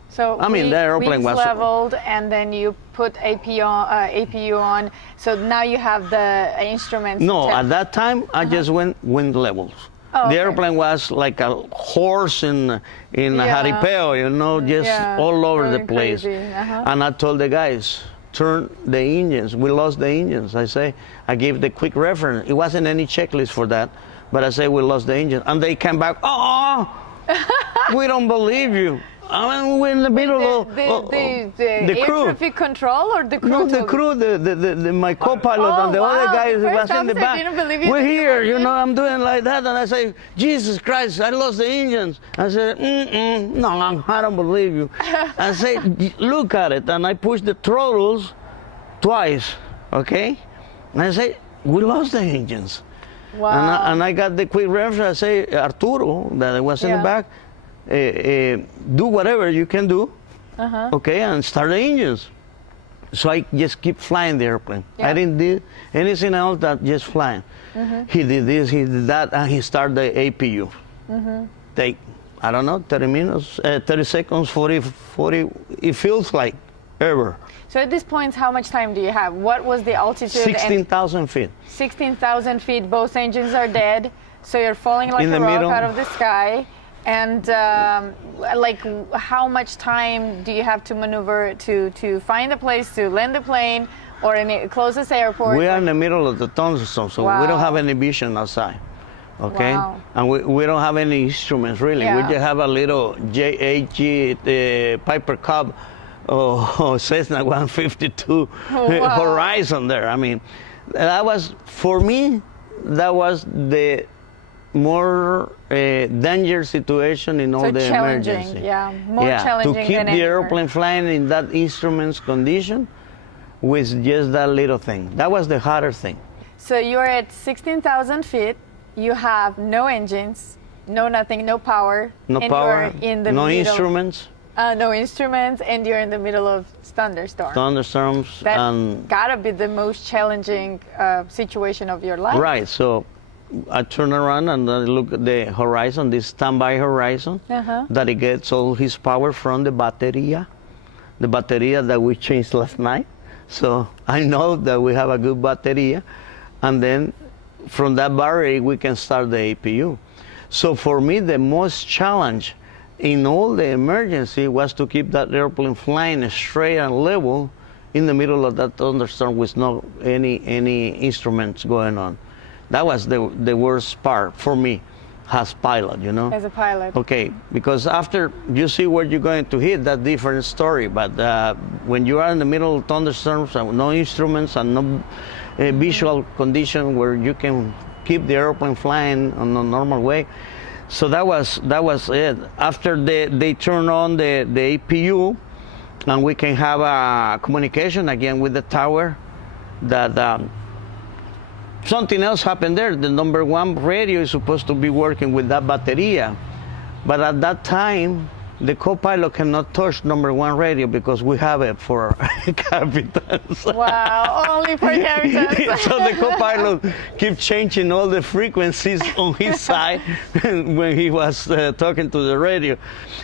So I mean, the airplane wings was leveled, and then you put APU on. So now you have the instruments. No, at that time I just went wind levels. Oh, the okay. airplane was like a horse in a jaripeo, you know, just all over the going place. crazy. And I told the guys, turn the engines. We lost the engines. I gave the quick reference. It wasn't any checklist for that, but I say we lost the engine. And they came back, oh, we don't believe you. I mean, we're in the middle of the air crew. Traffic control or the crew? No, the crew, my co-pilot and the other guys was in the back. We're here, you know, I'm doing like that. And I say, Jesus Christ, I lost the engines. I said, no, I don't believe you. I say, look at it. And I pushed the throttles twice, okay? And I say, we lost the engines. Wow. And I got the quick reference. I say, Arturo, that was in the back, do whatever you can do, okay, and start the engines. So I just keep flying the airplane. I didn't do anything else but just flying. He did this, he did that, and he started the APU. Take, I don't know, 30 minutes, 30 seconds, 40, it feels like ever. So at this point, how much time do you have? What was the altitude? 16,000 feet. 16,000 feet, both engines are dead, so you're falling like a rock out of the sky. And like, how much time do you have to maneuver to find a place to land the plane or in the closest airport? We are in the middle of the thunderstorm, so we don't have any vision outside. Okay, and we don't have any instruments really. We just have a little JHG Piper Cub Cessna 152 horizon there. I mean, that was, for me, that was the more dangerous situation in all the emergency. More challenging to keep than the airplane flying in that instrument's condition with just that little thing. That was the harder thing. So you're at 16,000 feet. You have no engines, no nothing, no power. No power, you're in the no middle, instruments. No instruments, and you're in the middle of thunderstorms. Thunderstorms. That and gotta be the most challenging situation of your life. Right, so I turn around and I look at the horizon, this standby horizon, that it gets all his power from the bateria that we changed last night. So I know that we have a good bateria, and then from that battery we can start the APU. So for me, the most challenge in all the emergency was to keep that airplane flying straight and level in the middle of that thunderstorm with no any instruments going on. That was the worst part for me as pilot, you know. As a pilot. Okay, because after you see where you're going to hit, that's different story. But when you are in the middle of thunderstorms and no instruments and no visual condition where you can keep the airplane flying on a normal way, so that was it. After they turn on the APU, and we can have a communication again with the tower, that something else happened there. The number one radio is supposed to be working with that bateria, But at that time, the co-pilot cannot touch number 1 radio because we have it for captains. Wow, only for captains. So the co-pilot kept changing all the frequencies on his side when he was talking to the radio.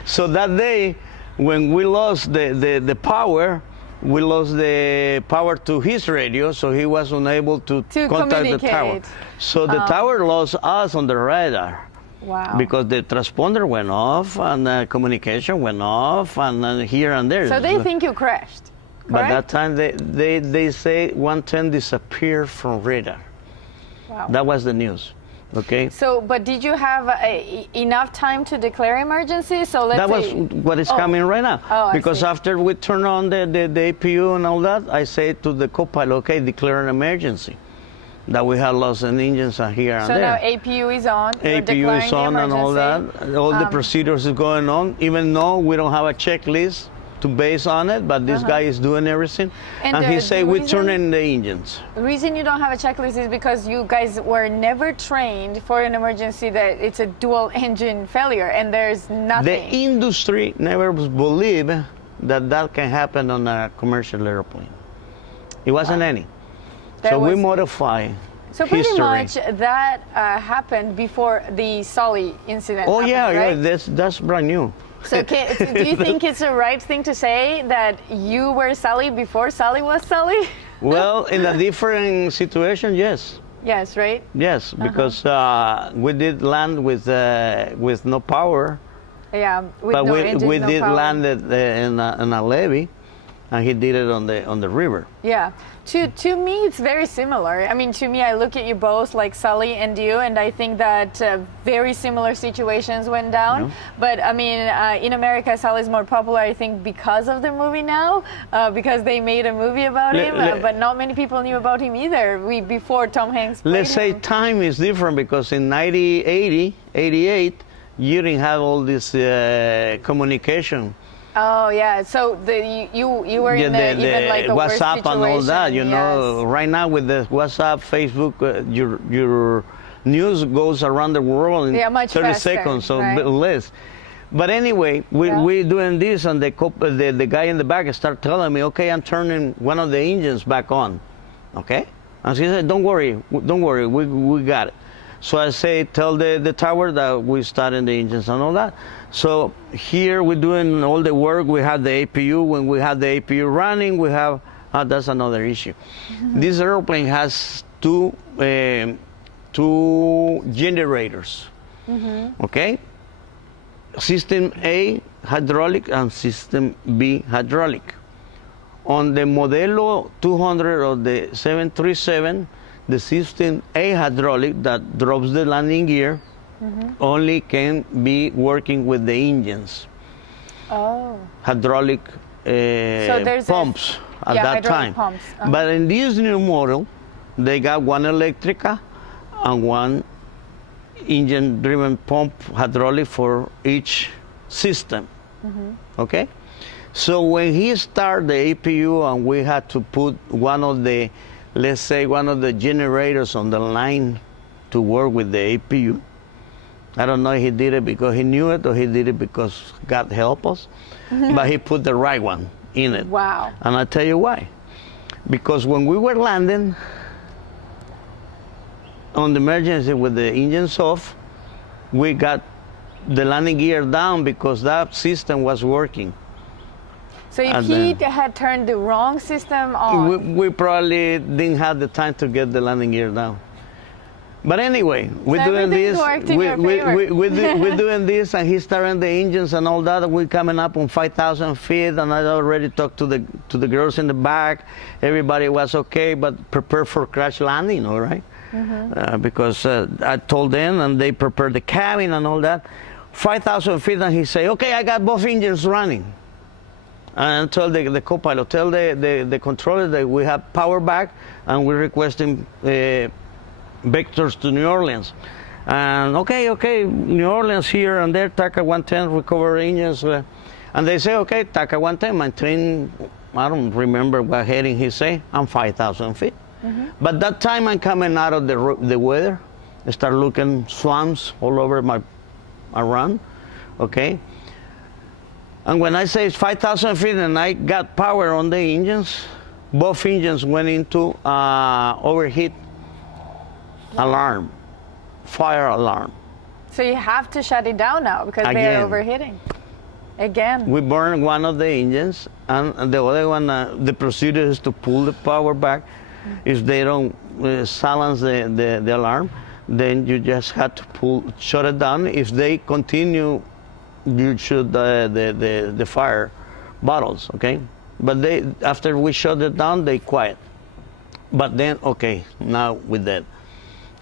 So that day, when we lost the power, we lost the power to his radio, so he was unable to contact the tower. So the tower lost us on the radar. Wow. Because the transponder went off and the communication went off and here and there. So they think you crashed, correct? But that time they say 110 disappeared from radar. Wow. That was the news. Okay. So, but did you have enough time to declare emergency? So let's that was what is coming right now. Oh, because after we turn on the APU and all that, I say to the co-pilot, okay, declare an emergency. That we had lost an engines here and there. there. So now APU is on. APU is on and all that. All the procedures is going on, even though we don't have a checklist to base on it, but this guy is doing everything. And he say we turn in the engines. The reason you don't have a checklist is because you guys were never trained for an emergency that it's a dual engine failure and there's nothing. The industry never believed that that can happen on a commercial airplane. It wasn't any. So we modify So pretty history. much that happened before the Sully incident. Oh happened, right? yeah, that's brand new. So do you think it's the right thing to say that you were Sully before Sully was Sully? Well, in a different situation, yes. Yes, right? Yes, because we did land with no power. Yeah, with but no engine, we no did power. land it in a levee, and he did it on the river. Yeah. To me, it's very similar. I mean, to me, I look at you both like Sully and you, and I think that very similar situations went down. Yeah. But I mean, in America, Sully is more popular, I think, because of the movie now, because they made a movie about him. But not many people knew about him either. Before Tom Hanks played Let's say him. time is different because in 88, you didn't have all this communication. Oh yeah, so you were in even like a worse WhatsApp situation. and all that, you know. Right now with the WhatsApp, Facebook, your news goes around the world in 30 faster, seconds, so right? less. But anyway, we doing this, and the guy in the back start telling me, okay, I'm turning one of the engines back on, okay? And she said, don't worry, we got it. So I say, tell the tower that we starting the engines and all that. So here we're doing all the work. We have the APU. When we have the APU running, we have, that's another issue. This airplane has two generators, okay? System A, hydraulic, and System B, hydraulic. On the Modelo 200 of the 737, the System A hydraulic that drops the landing gear only can be working with the engines. Oh. Hydraulic pumps at that time. Pumps. But in this new model, they got one Electrica and one engine-driven pump hydraulic for each system. Okay? So when he started the APU and we had to put one of the, let's say, one of the generators on the line to work with the APU, I don't know if he did it because he knew it or he did it because God help us, but he put the right one in it. Wow. And I'll tell you why. Because when we were landing on the emergency with the engines off, we got the landing gear down because that system was working. So if he had turned the wrong system on, we probably didn't have the time to get the landing gear down. But anyway, we're doing this. We're doing this, and he's starting the engines and all that. We're coming up on 5,000 feet, and I already talked to the girls in the back. Everybody was okay, but prepare for crash landing, all right? Because I told them, and they prepared the cabin and all that. 5,000 feet, and he say, "Okay, I got both engines running." And tell the co-pilot, tell the controller that we have power back, and we're requesting vectors to New Orleans. And okay, New Orleans here and there, TACA 110, recover engines. And they say, okay, TACA 110, maintain, I don't remember what heading he say, I'm 5,000 feet. But that time I'm coming out of the weather, I start looking swamps all over my run. okay? And when I say it's 5,000 feet and I got power on the engines, both engines went into overheat alarm, fire alarm. So you have to shut it down now because they're overheating. Again. We burned one of the engines, and the other one, the procedure is to pull the power back. If they don't silence the alarm, then you just have to shut it down. If they continue, you shoot the fire bottles, okay? But after we shut it down, they quiet. But then, okay, now with that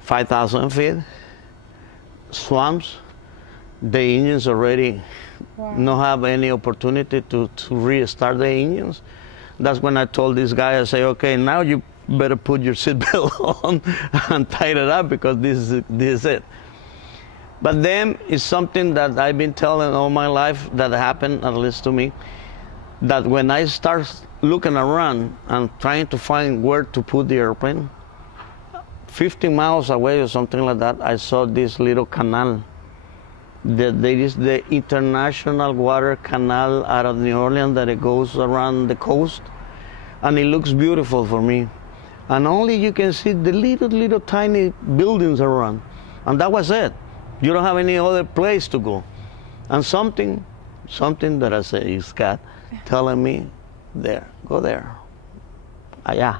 5,000 feet, swamps, the engines already don't have any opportunity to restart the engines. That's when I told this guy, I say, okay, now you better put your seatbelt on and tie it up because this is it. But then it's something that I've been telling all my life that happened, at least to me, that when I start looking around and trying to find where to put the airplane, 50 miles away or something like that, I saw this little canal. There is the International Water Canal out of New Orleans that it goes around the coast, and it looks beautiful for me. And only you can see the little tiny buildings around, and that was it. You don't have any other place to go. And something that I say is God telling me, there, go there. Yeah.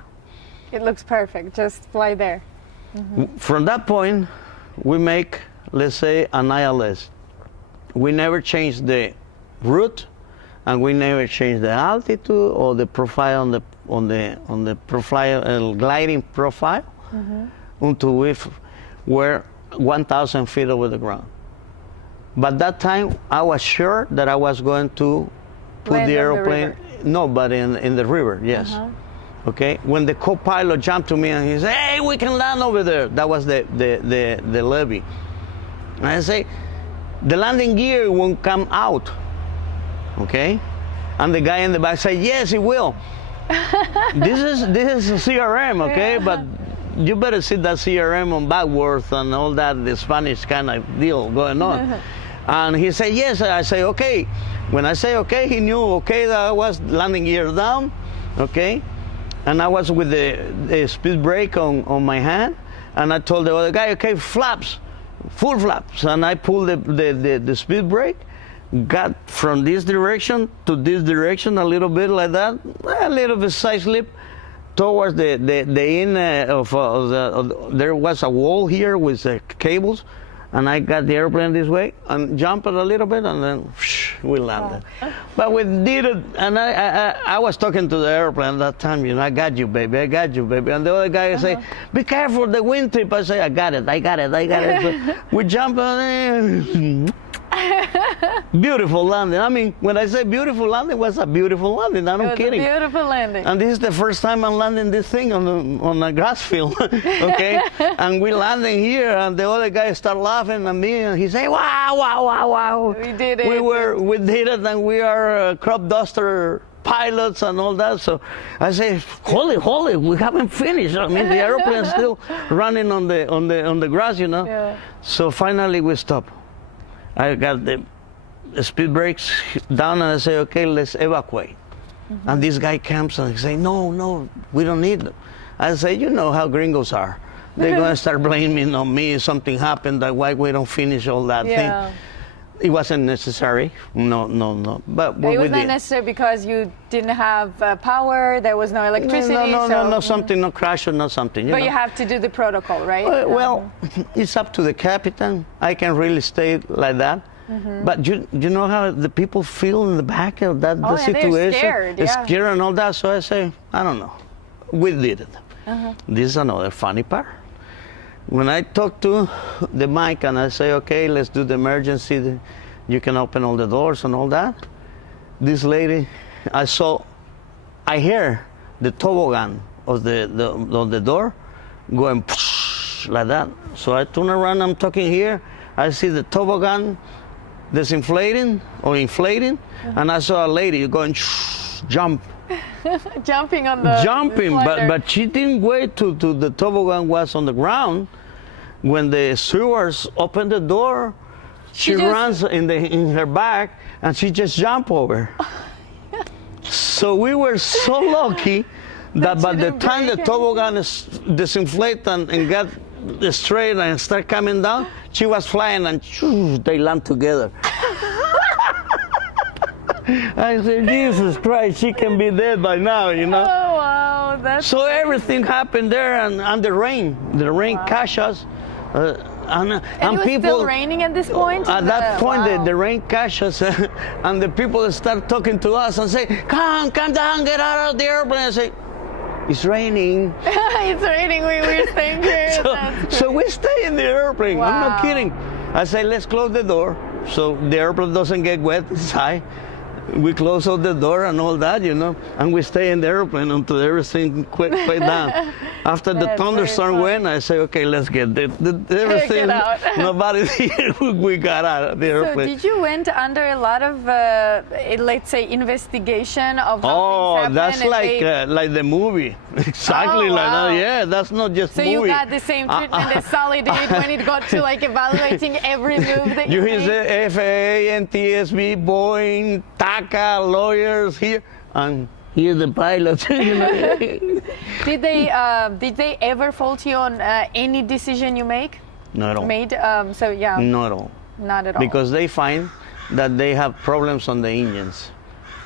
It looks perfect. Just fly there. From that point, we make, let's say, an ILS. We never change the route, and we never change the altitude or the profile on the profile, gliding profile, until we were 1,000 feet over the ground. But that time, I was sure that I was going to put Land the on the airplane. river. No, but in the river, yes. Okay. When the co-pilot jumped to me and he said, "Hey, we can land over there." That was the levee. And I say, the landing gear won't come out. Okay. And the guy in the back said, "Yes, it will." This is a CRM, okay, but you better see that CRM on backwards and all that, the Spanish kind of deal going on. And he said, "Yes." I say, "Okay." When I say okay, he knew, okay, that I was landing gear down, okay? And I was with the speed brake on my hand, and I told the other guy, okay, flaps, full flaps. And I pulled the speed brake, got from this direction to this direction a little bit like that, a little bit side slip towards the end there was a wall here with cables, and I got the airplane this way and jumped it a little bit, and then we landed. Wow. But we did it, and I was talking to the airplane that time, you know, "I got you, baby, I got you, baby." And the other guy say, "Be careful, the wind tip." I say, I got it. So we jump on it. Beautiful landing. I mean, when I say beautiful landing, it was a beautiful landing. I'm not kidding. It was a beautiful landing. And this is the first time I'm landing this thing on a grass field, okay? And we landing here, and the other guy start laughing at me, and he say, "Wow, wow, wow, wow." We did it. We did it, and we are crop duster pilots and all that. So I say, holy, we haven't finished. I mean, the airplane's still running on the grass, you know. Yeah. So finally we stop. I got the speed brakes down, and I say, okay, let's evacuate. And this guy comes and he say, no, we don't need them. I say, you know how gringos are. They're going to start blaming on me if something happened, that why we don't finish all that thing. It wasn't necessary. No. But it was not necessary because you didn't have power, there was no electricity. No, something, no crash or not something. But you have to do the protocol, right? Well, it's up to the captain. I can really stay like that. But you know how the people feel in the back of that the situation? They're scared, They're scared and all that. So I say, I don't know. We did it. This is another funny part. When I talk to the mic and I say, okay, let's do the emergency, you can open all the doors and all that. This lady, I hear the toboggan of the door going like that. So I turn around, I'm talking here, I see the toboggan disinflating or inflating, and I saw a lady going jump. Jumping on the Jumping, but she didn't wait till the toboggan was on the ground. When the stewards opened the door, She just runs in her back, and she just jumped over. So we were so lucky that by the time the toboggan is disinflated and got straight and start coming down, she was flying and they land together. I said, Jesus Christ, she can be dead by now, you know. Oh wow, that's So everything happened there, and the rain catch us, and it was people. still raining at this point? At that point, wow. the rain catch us, and the people start talking to us and say, "Come down, get out of the airplane." I say, "It's raining." It's raining, we're staying here. So we stay in the airplane. I'm Wow. not kidding. I say, let's close the door so the airplane doesn't get wet inside. We close out the door and all that, you know, and we stay in the airplane until everything quit down. After the That's thunderstorm very went, I say, okay, let's get everything. Get out. Nobody's here. We got out of the So airplane. did you went under a lot of, let's say, investigation of how things happen? That's and like the movie. Exactly Oh, like wow. that. Yeah, that's not just so movie. you got the same treatment as Sully did when it got to like evaluating every move that you You made? hear FAA, NTSB, Boeing, TACA, lawyers here, and here the pilots. You know? Did they ever fault you on any decision you Not at all. made? So yeah, Not at all. not at all. Because they find that they have problems on the engines.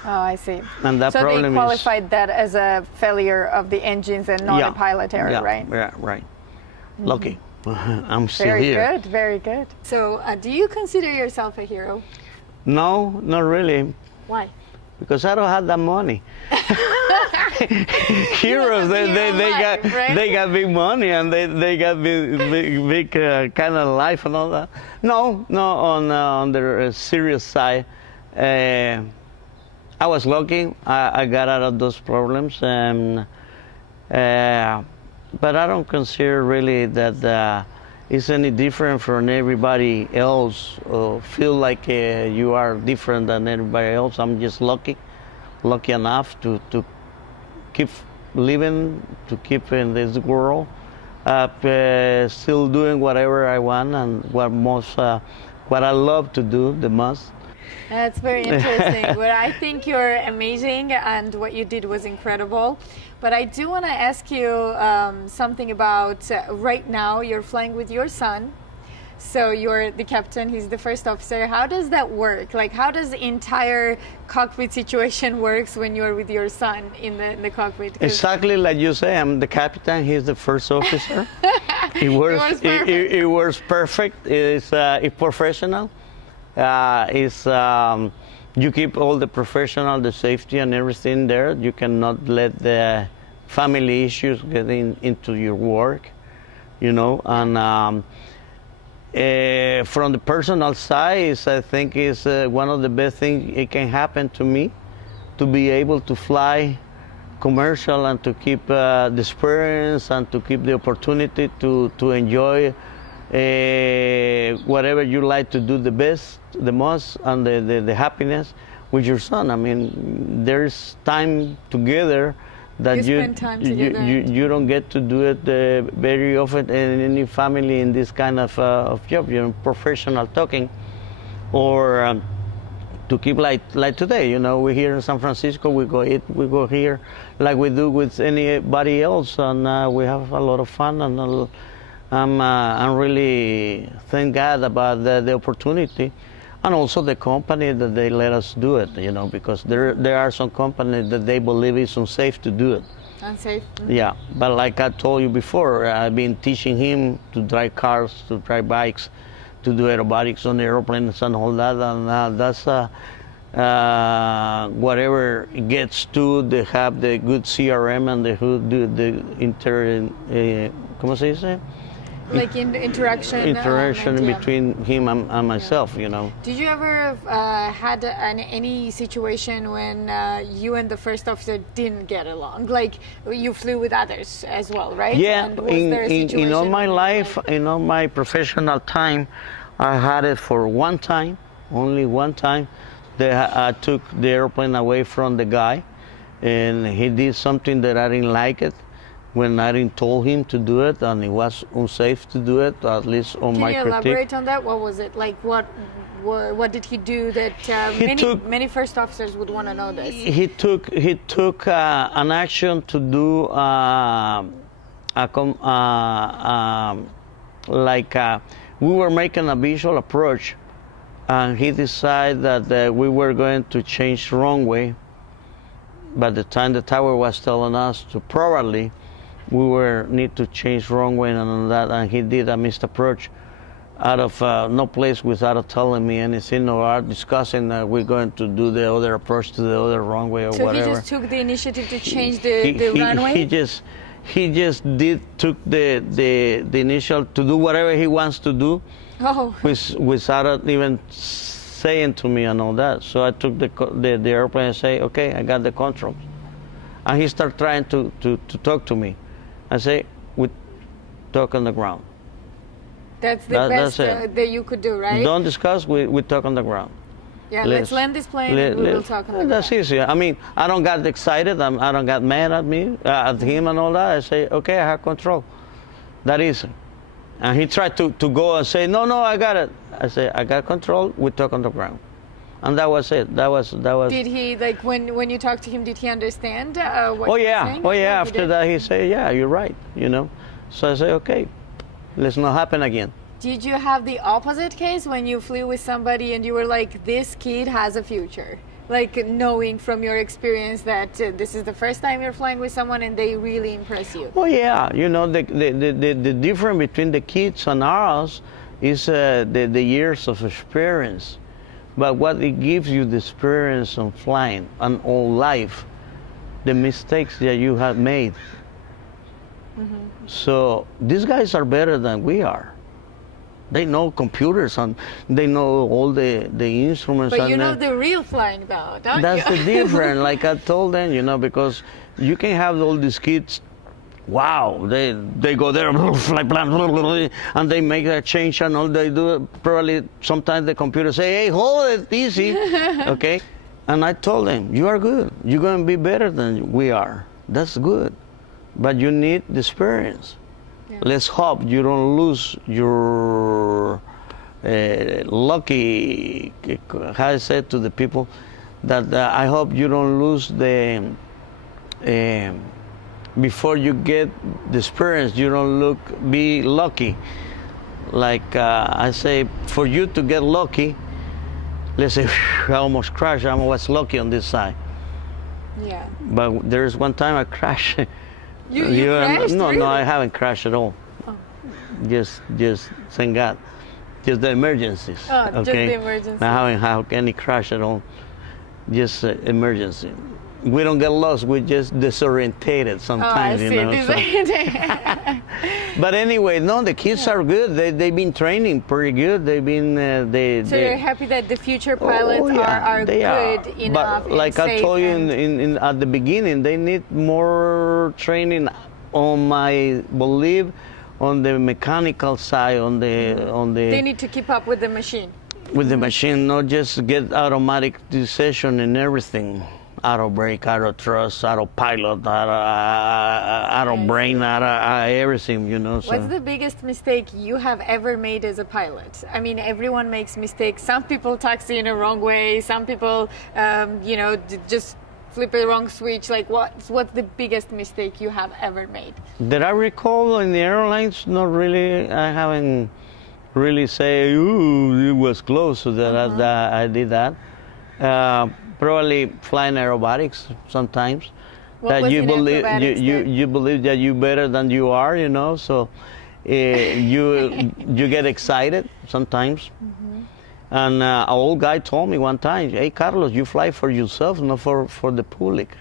Oh, I see. And that so problem they is- qualified that as a failure of the engines and not a pilot error, yeah, right? Yeah, right. Lucky. I'm still Very here. good, very good. So, do you consider yourself a hero? No, not really. Why? Because I don't have that money. Heroes, they got big money and they got big kind of life and all that. No, on the serious side, I was lucky. I got out of those problems, and but I don't consider really that it's any different from everybody else. Feel like you are different than everybody else. I'm just lucky enough to keep living, to keep in this world, still doing whatever I want and what I love to do the most. That's very interesting. Well, I think you're amazing, and what you did was incredible. But I do want to ask you something about right now. You're flying with your son. So you're the captain, he's the first officer. How does that work? Like, how does the entire cockpit situation works when you're with your son in the cockpit? 'Cause Exactly like you say, I'm the captain, he's the first officer. It works perfect. It's professional. You keep all the professional, the safety and everything there. You cannot let the family issues get into your work, you know. And from the personal side, I think is one of the best things it can happen to me, to be able to fly commercial and to keep the experience and to keep the opportunity to enjoy whatever you like to do the best, the most, and the happiness with your son. I mean, there's time together that you don't get to do it very often in any family in this kind of job, you know, professional talking, or to keep like today, you know, we're here in San Francisco, we go eat, we go here like we do with anybody else, and we have a lot of fun, and I'm really thank God about the opportunity, and also the company that they let us do it, you know, because there are some companies that they believe it's unsafe to do it. Unsafe? Mm-hmm. Yeah, but like I told you before, I've been teaching him to drive cars, to drive bikes, to do aerobatics on the airplanes and all that, and that's whatever it gets to, they have the good CRM and the ¿cómo se dice? Like interaction between him and myself, you know. Did you ever had any situation when you and the first officer didn't get along? Like you flew with others as well, right? Yeah, and was there a situation in all my life, like... in all my professional time, I had it for one time, only one time, that I took the airplane away from the guy, and he did something that I didn't like it. when I didn't told him to do it, and it was unsafe to do it, at least on my critique. Can you elaborate on that? What was it like? What did he do that many first officers would want to know this? He took an action to do we were making a visual approach, and he decided that we were going to change wrong way. By the time the tower was telling us to probably, we were need to change wrong way and all that, and he did a missed approach out of no place without telling me anything or discussing that we're going to do the other approach to the other wrong way or so whatever. So he just took the initiative to change the runway? He just took the initial to do whatever he wants to do, without even saying to me and all that. So I took the airplane and say, okay, I got the controls. And he started trying to talk to me. I say, we talk on the ground. That's the best that you could do, right? Don't discuss, we talk on the ground. Yeah, let's land this plane and we will talk on the ground. That's easy. I mean, I don't get excited, I don't get mad at him and all that. I say, okay, I have control. That easy. And he tried to go and say, no, I got it. I say, I got control, we talk on the ground. And that was it. That was. Did he, like, when you talked to him, did he understand what you were saying? Oh yeah, after that he said, yeah, you're right, you know. So I say, okay, let's not happen again. Did you have the opposite case when you flew with somebody and you were like, this kid has a future? Like, knowing from your experience that this is the first time you're flying with someone and they really impress you? Oh yeah, you know, the difference between the kids and ours is the years of experience. But what it gives you the experience on flying and all life, the mistakes that you have made. Mm-hmm. So these guys are better than we are. They know computers and they know all the instruments. But you know the real flying though, don't you? That's the difference. Like I told them, you know, because you can have all these kids, wow, they go there, and they make a change and all they do. Probably sometimes the computer say, hey, hold it, easy, okay? And I told them, you are good. You're going to be better than we are. That's good. But you need the experience. Yeah. Let's hope you don't lose your lucky, how I said to the people, that I hope you don't lose the, before you get the experience, you don't be lucky. Like I say, for you to get lucky, let's say, I almost crashed, I was lucky on this side. Yeah. But there's one time I crashed. You crashed? No, really? No, I haven't crashed at all. Oh. Just thank God. Just the emergencies. Oh, okay? just the emergencies. I haven't had any crash at all. Just emergency. We don't get lost. We're just disorientated sometimes, you know. So. But anyway, no, the kids are good. They've been training pretty good. They've been So you're happy that the future pilots are good enough. But like I told you in at the beginning, they need more training on my belief on the mechanical side, on the. They need to keep up with the machine. With the machine, not just get automatic decision and everything. Auto brake, auto thrust, auto pilot, auto brain, everything, you know. So. What's the biggest mistake you have ever made as a pilot? I mean, everyone makes mistakes. Some people taxi in a wrong way. Some people, you know, just flip the wrong switch. Like, what's the biggest mistake you have ever made? That I recall in the airlines, not really. I haven't really say, ooh, it was close to that. I did that. Probably flying aerobatics sometimes. What that you believe you believe that you're better than you are, you know. So you get excited sometimes. And an old guy told me one time, "Hey, Carlos, you fly for yourself, not for the public.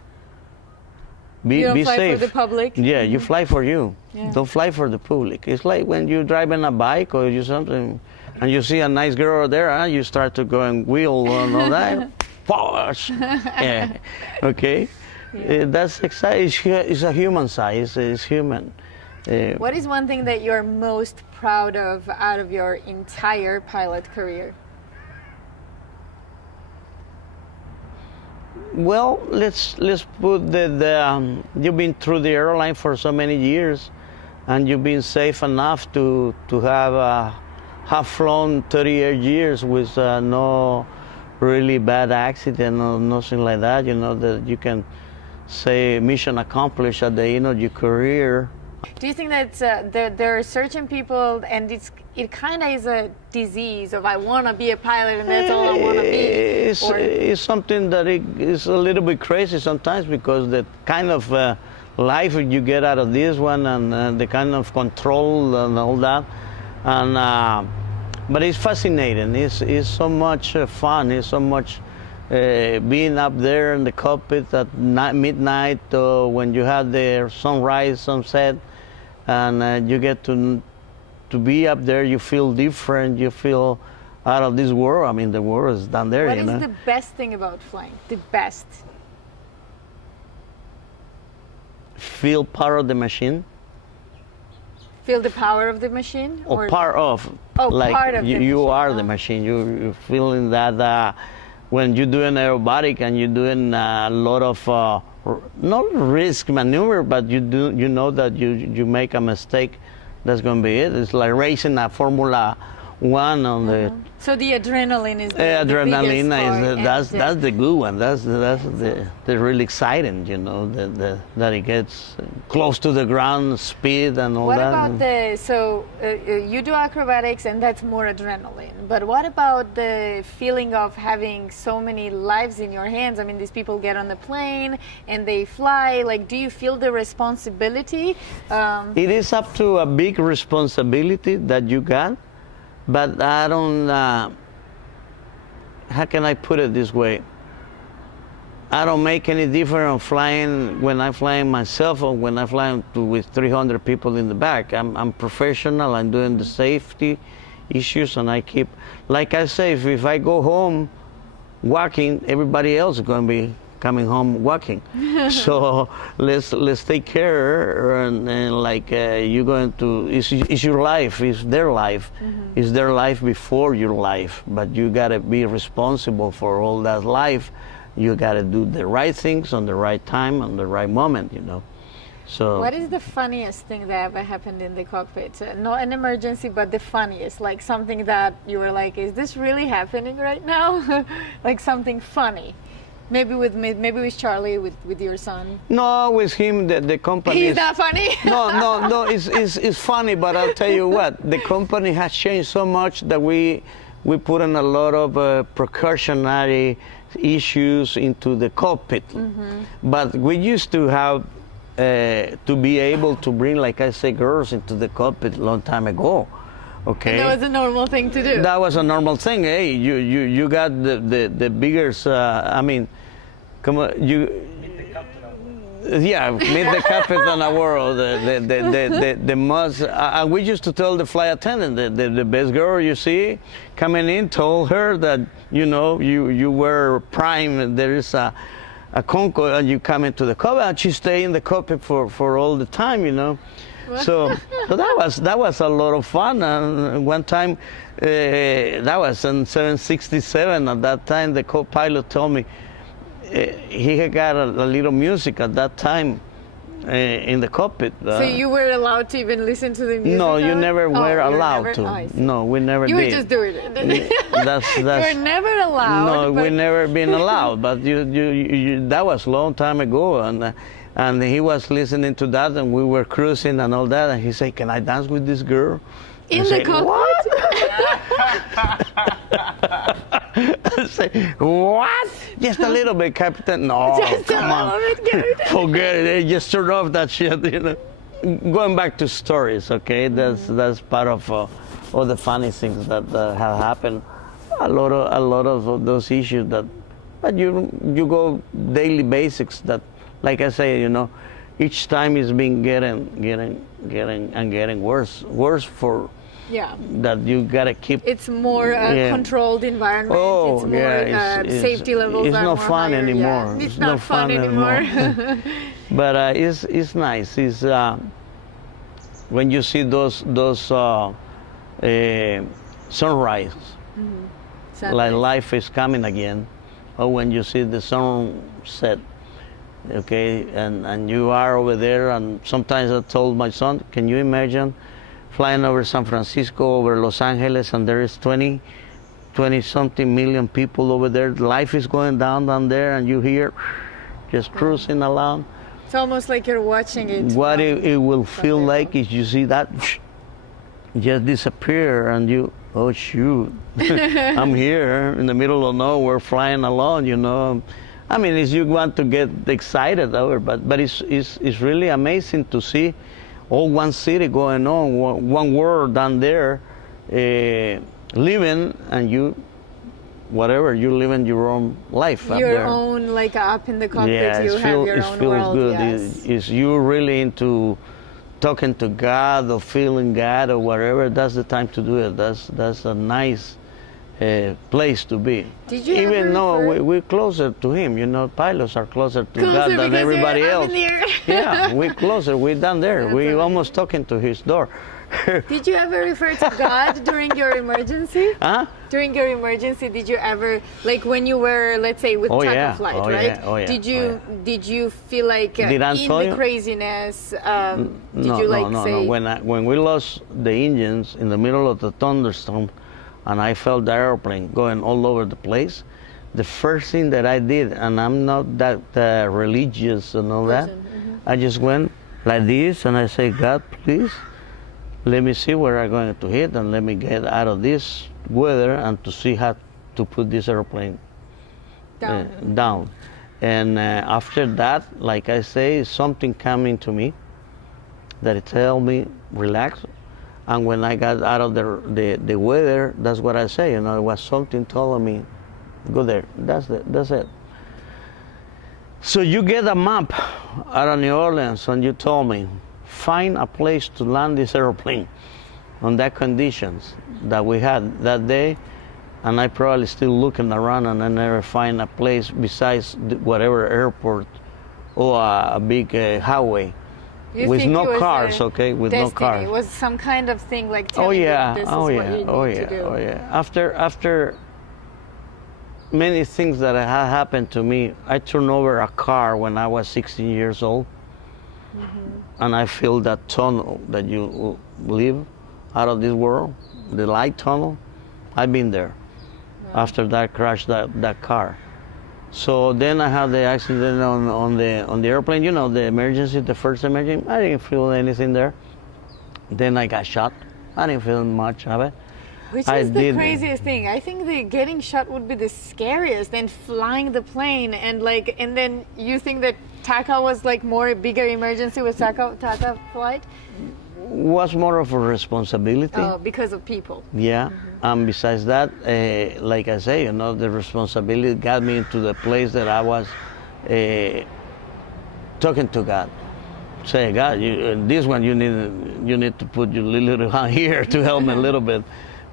You don't be fly safe. for the public. Yeah, you fly for you. Yeah. Don't fly for the public. It's like when you're driving a bike or you something, and you see a nice girl there, you start to go and wheel and all that." Yeah. Okay. Yeah. That's exciting. It's a human side. It's human. What is one thing that you're most proud of out of your entire pilot career? Well, let's put you've been through the airline for so many years, and you've been safe enough to have flown 38 years with no really bad accident or nothing like that. You know that you can say mission accomplished at the end of your career. Do you think that there are certain people, and it kind of is a disease of I want to be a pilot and that's all I want to be? It's something that is a little bit crazy sometimes, because the kind of life you get out of this one, and the kind of control and all that, and but it's fascinating. It's so much fun. It's so much being up there in the cockpit at midnight, when you have the sunrise, sunset, and you get to be up there. You feel different. You feel out of this world. I mean, the world is down there. What is the best thing about flying? The best? Feel part of the machine. Feel the power of the machine? Or part of. Oh, like part of the machine. You are the machine. You're feeling that when you're doing aerobatic and you're doing a lot of not risk maneuver, but you know that you make a mistake, that's going to be it. It's like racing a Formula One on the. So the adrenaline is the adrenaline biggest part, that's the good one. That's the really exciting. You know that it gets close to the ground, speed and all that. What about you do acrobatics and that's more adrenaline, but what about the feeling of having so many lives in your hands? I mean, these people get on the plane and they fly. Like, do you feel the responsibility? It is up to a big responsibility that you got. But I don't, how can I put it this way? I don't make any difference on flying when I'm flying myself or when I'm flying with 300 people in the back. I'm professional, I'm doing the safety issues, and I keep, like I say, if I go home walking, everybody else is going to be coming home walking. So let's take care, and like you're going to, it's your life, it's their life. It's their life before your life, but you got to be responsible for all that life. You got to do the right things on the right time, on the right moment, you know. So what is the funniest thing that ever happened in the cockpit? Not an emergency, but the funniest, like something that you were like, is this really happening right now? Like something funny. Maybe with Charlie, with your son. No, with him, the company. He's not funny. No. It's funny, but I'll tell you what. The company has changed so much that we put in a lot of precautionary issues into the cockpit. But we used to have to be able to bring, like I say, girls into the cockpit a long time ago. Okay. And that was a normal thing to do. That was a normal thing. Hey, you got the biggest. I mean, come on, you. Yeah, meet the captain of the world. The most. And we used to tell the flight attendant, the best girl you see coming in, told her that you were prime. There is a Concord, and you come into the cockpit, and she stay in the cockpit for all the time, you know. So that was a lot of fun. And one time, that was in 767. At that time, the co-pilot told me he had got a little music at that time in the cockpit. So you were allowed to even listen to the music? No, you never were allowed to. No, we never did. You were just doing it. That's you were never allowed. No, we never been allowed. But that was a long time ago, and he was listening to that, and we were cruising and all that, and he said, "Can I dance with this girl?" In the cockpit? What? I say, what? Just a little bit, Captain. No, just come on. Forget it. Just turn off that shit, you know. Going back to stories, okay? That's part of all the funny things that have happened. A lot of those issues but you go daily basics that, like I say, you know, each time it's been getting worse for. Yeah. That you gotta keep. It's more controlled environment. Oh, it's more safety levels. It's not fun higher. anymore. Yeah. It's not fun anymore. But it's nice. It's when you see those sunrise, like life is coming again. or when you see the sunset, okay, and you are over there, and sometimes I told my son, can you imagine flying over San Francisco, over Los Angeles, and there is 20 something million people over there. Life is going down there, and you hear just cruising along. It's almost like you're watching it. What it will feel like is you see that just disappear, and you, oh shoot, I'm here in the middle of nowhere flying along, you know. I mean, it's, you want to get excited over, but it's really amazing to see all one city going on, one world down there, living, and you, whatever, you living your own life up there. Your own, like up in the cockpit, yeah, you have your own world. Good. Yes. It's you really into talking to God or feeling God or whatever. That's the time to do it. That's a nice place to be. Did you even ever though we're closer to Him, you know, pilots are closer to God than because everybody you're else. up in the air. Yeah, we're closer. We're down there. That's We're amazing. almost talking to His door. Did you ever refer to God during your emergency? Huh? During your emergency, did you ever, like when you were, let's say, with TACA yeah. flight, Oh, right? yeah. Oh, yeah. Did you feel like Did I in tell the you? craziness? Did No, you like no, say? no. When we lost the engines in the middle of the thunderstorm, and I felt the airplane going all over the place, the first thing that I did, and I'm not that religious and all that, I just went like this, and I say, God, please, let me see where I'm going to hit, and let me get out of this weather, and to see how to put this airplane down. And after that, like I say, something coming to me that it tell me relax. And when I got out of the weather, that's what I say. You know, it was something telling me, go there. That's it. So you get a map out of New Orleans, and you told me, find a place to land this airplane on that conditions that we had that day, and I probably still looking around, and I never find a place besides whatever airport or a big highway with no cars, okay, with destiny. no cars. It was some kind of thing like telling you this is what you need to do. Oh yeah. After many things that had happened to me, I turned over a car when I was 16 years old. And I feel that tunnel that you live out of this world, the light tunnel. I've been there. After that crash, that car. So then I had the accident on the airplane. You know, the emergency, the first emergency. I didn't feel anything there. Then I got shot. I didn't feel much of it. Which is the craziest thing. I think the getting shot would be the scariest than flying the plane, and then you think that TACA was like bigger emergency with TACA flight? Was more of a responsibility. Oh, because of people. Yeah, and besides that, like I say, you know, the responsibility got me into the place that I was talking to God. Say, God, this one you need to put your little hand here to help me a little bit,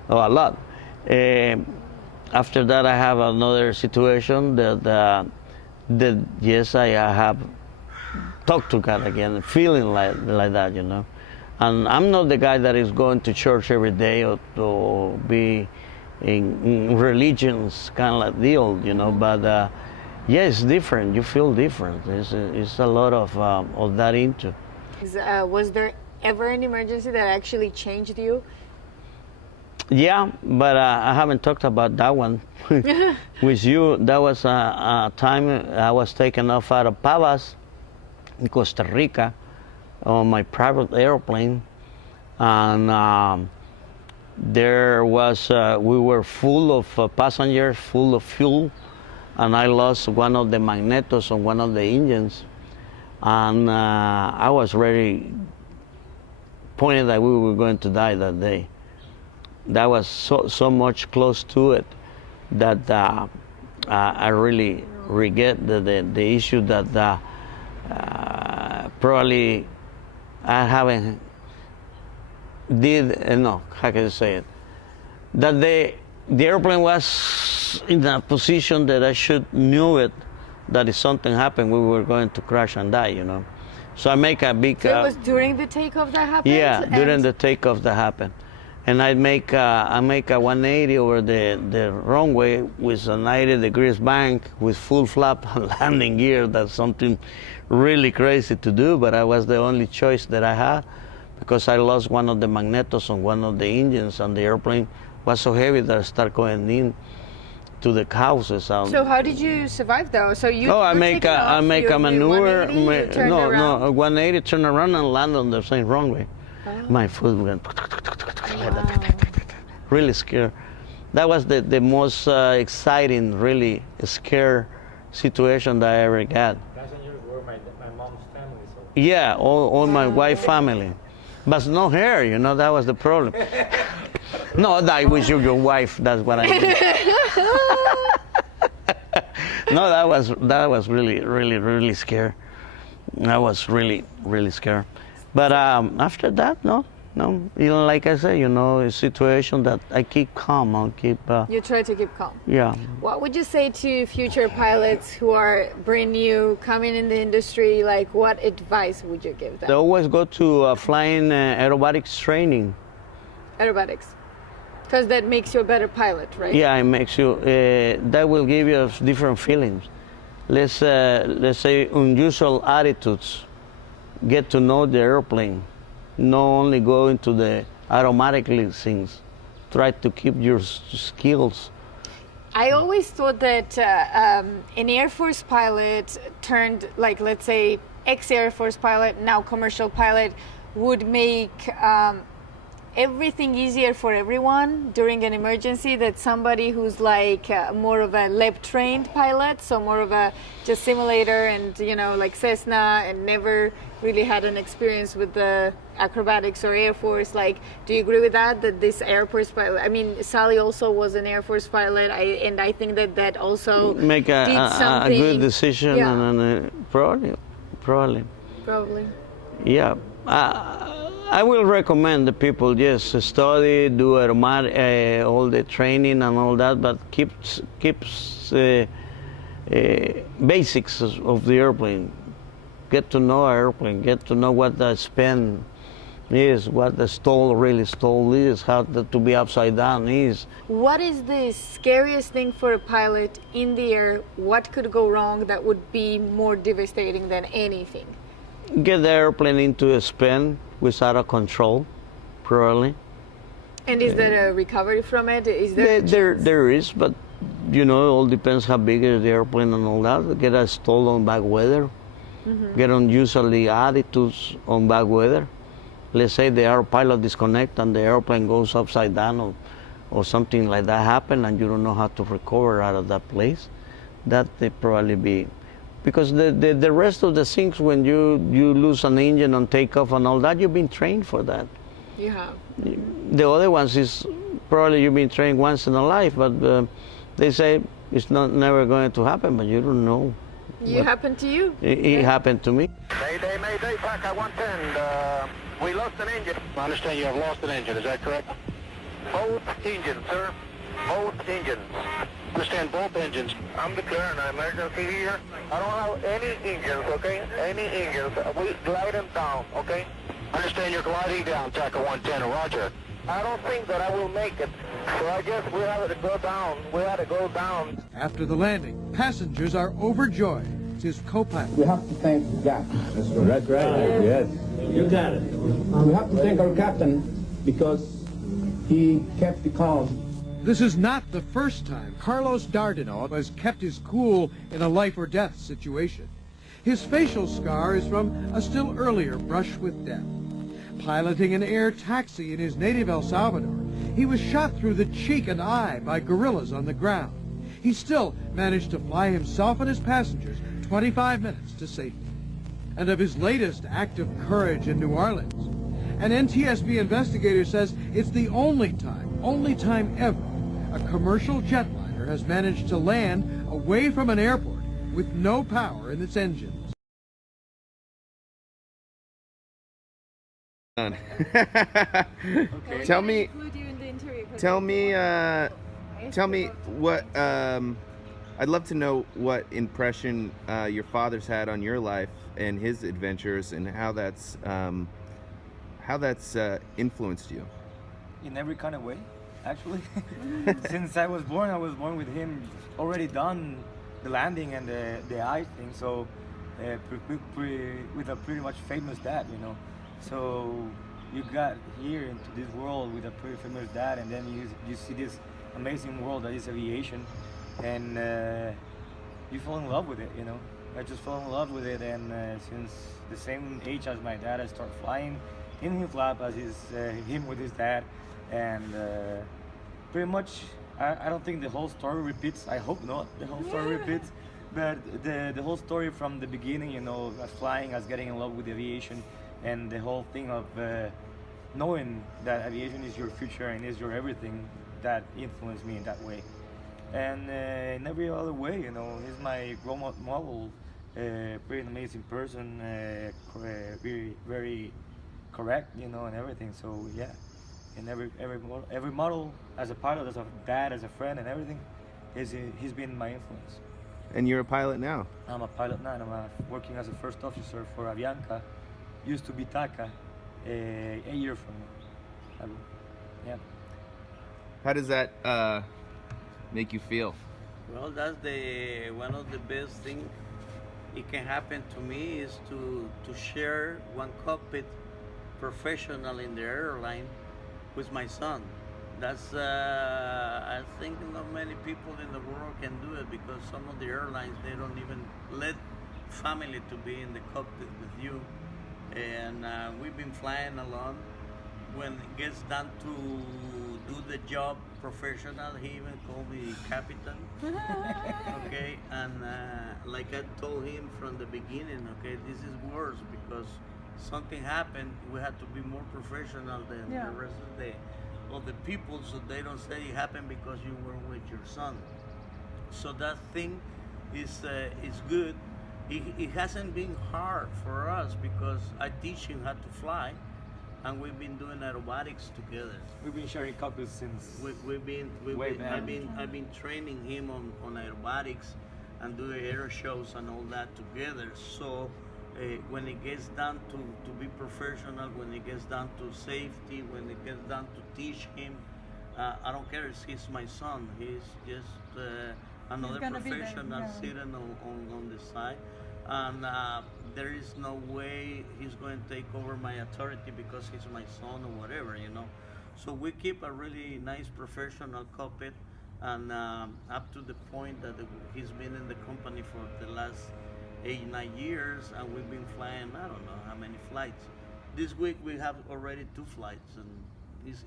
or a lot. After that, I have another situation that yes, I have talked to God again, feeling like that, you know. And I'm not the guy that is going to church every day or to be in religion's kind of like deal, you know. But yeah, it's different. You feel different. It's a lot of that into. Was there ever an emergency that actually changed you? Yeah, but I haven't talked about that one with you. That was a time I was taken off out of Pavas in Costa Rica on my private airplane, and there was we were full of passengers, full of fuel, and I lost one of the magnetos on one of the engines, and I was ready, pointed that we were going to die that day. That was so much close to it that I really regret the issue that probably I haven't no, how can I say it? That the airplane was in a position that I should knew it, that if something happened, we were going to crash and die, you know. So I make a big... So it was during the takeoff that happened? Yeah, during the takeoff that happened. and I make a 180 over the runway with a 90 degrees bank with full flap and landing gear. That's something really crazy to do, but I was the only choice that I had because I lost one of the magnetos on one of the engines, and the airplane was so heavy that I started going in to the houses. So how did you survive though? So you I make a maneuver. 180, No, 180, turn around and land on the same runway. Oh. My foot went Wow. really scared. That was the most exciting, really scare situation that I ever got. Passengers were my mom's family, so. Yeah, all my wife family, but no hair. You know, that was the problem. No, that was your wife. That's what I mean. No, that was really scary. I was really scared. But after that, no. You know, like I say, you know, a situation that I keep calm. I'll keep. You try to keep calm. Yeah. What would you say to future pilots who are brand new, coming in the industry? Like, what advice would you give them? They always go to flying aerobatics training. Aerobatics. Because that makes you a better pilot, right? Yeah, it makes you. That will give you different feelings. Let's say unusual attitudes. Get to know the airplane. Not only go into the automatically things. Try to keep your skills. I always thought that an Air Force pilot turned, like, let's say, ex-Air Force pilot, now commercial pilot, would make everything easier for everyone during an emergency. That somebody who's like more of a lab trained pilot, so more of a just simulator and, you know, like Cessna, and never really had an experience with the acrobatics or Air Force. Like, do you agree with that this Air Force pilot, I mean, Sally also was an Air Force pilot, and I think that also make a good decision. Yeah. And probably yeah. I will recommend the people, yes, study, do all the training and all that, but keep basics of the airplane. Get to know an airplane, get to know what the span is, what the stall is, how to be upside down is. What is the scariest thing for a pilot in the air? What could go wrong that would be more devastating than anything? Get the airplane into a spin with out of control, probably. And is there a recovery from it? Is there there is, but you know, it all depends how big is the airplane and all that. Get a stall on bad weather. Mm-hmm. Get unusually attitudes on bad weather. Let's say the air pilot disconnect and the airplane goes upside down, or something like that happen, and you don't know how to recover out of that place. That they probably be, because the rest of the things, when you lose an engine on takeoff and all that, you've been trained for that. You have. The other ones is probably you've been trained once in a life, but they say it's never going to happen, but you don't know. It happened to you? It happened to me. Mayday, TACA 110. We lost an engine. I understand you have lost an engine, is that correct? Both engines, sir. Both engines. Understand both engines. I'm declaring an emergency here. I don't have any engines, okay? Any engines. We glide them down, okay? Understand you're gliding down, TACA 110, roger. I don't think that I will make it. So I guess we have to go down. We have to go down. After the landing, passengers are overjoyed. It's his co-pilot. We have to thank God. That's right. Yes. You got it. We have to thank our captain because he kept the calm. This is not the first time Carlos Dárdano has kept his cool in a life or death situation. His facial scar is from a still earlier brush with death. Piloting an air taxi in his native El Salvador, he was shot through the cheek and eye by guerrillas on the ground. He still managed to fly himself and his passengers 25 minutes to safety. And of his latest act of courage in New Orleans, an NTSB investigator says it's the only time ever, a commercial jetliner has managed to land away from an airport with no power in its engines. Okay. Tell me what, I'd love to know what impression your father's had on your life and his adventures, and how that's influenced you. in every kind of way, actually. Since I was born with him already done the landing and the eye thing. So with a pretty much famous dad, you know. So you got here into this world with a pretty famous dad, and then you see this amazing world that is aviation, and you fall in love with it, you know. I just fell in love with it, and since the same age as my dad, I started flying in his lap as him with his dad, and pretty much I don't think the whole story repeats. I hope not. The whole story repeats, but the whole story from the beginning, you know, as flying, as getting in love with aviation, and the whole thing of knowing that aviation is your future and is your everything, that influenced me in that way. And in every other way, you know, he's my role model, pretty amazing person, very, very correct, you know, and everything. So yeah, in every model, as a pilot, as a dad, as a friend, and everything, he's been my influence. And you're a pilot now. I'm a pilot now, and I'm working as a first officer for Avianca. Used to be TACA, a year from now. Yeah. How does that make you feel? Well, that's one of the best things it can happen to me is to share one cockpit professional in the airline with my son. That's I think not many people in the world can do it, because some of the airlines, they don't even let family to be in the cockpit with you. And we've been flying along. When it gets done to do the job professional, he even called me Captain. Okay, and like I told him from the beginning, okay, this is worse because something happened. We had to be more professional than the rest of the people, so they don't say it happened because you were with your son. So that thing is good. It hasn't been hard for us because I teach him how to fly, and we've been doing aerobatics together. We've been sharing cockpits since I've been training him on aerobatics and doing air shows and all that together. So when it gets down to be professional, when it gets down to safety, when it gets down to teach him, I don't care if he's my son. He's just another professional sitting on the side. And there is no way he's going to take over my authority because he's my son or whatever, you know. So we keep a really nice professional cockpit, and up to the point that he's been in the company for the last 8-9 years, and we've been flying, I don't know how many flights. This week we have already 2 flights, and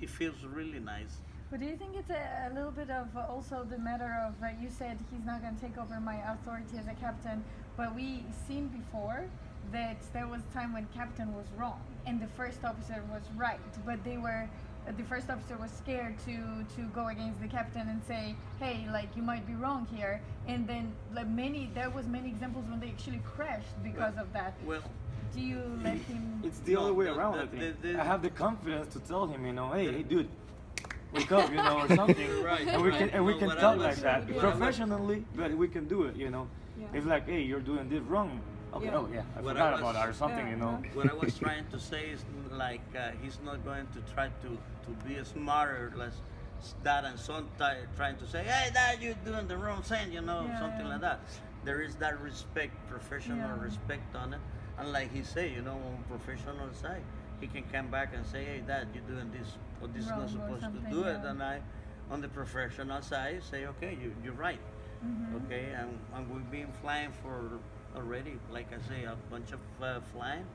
it feels really nice. But do you think it's a little bit of also the matter of, you said he's not going to take over my authority as a captain, but we seen before that there was time when captain was wrong and the first officer was right, but the first officer was scared to go against the captain and say, hey, like, you might be wrong here, and then like there was many examples when they actually crashed because of that. Well, do you let him? It's the other way around. I think I have the confidence to tell him, you know, hey dude, wake up, you know, or something. Right. And we can talk like that professionally, but we can do it, you know. Yeah. It's like, hey, you're doing this wrong. Okay, oh yeah, I forgot about that or something, you know. What I was trying to say is like he's not going to try to be smarter, less dad and son trying to say, hey dad, you're doing the wrong thing, you know, something like that. There is that respect, professional respect on it. And like he say, you know, on professional side, he can come back and say, hey dad, you're doing this, or this is not supposed to do it. And I, on the professional side, say, okay, you're right. Okay, and we've been flying for already, like I say, a bunch of flying,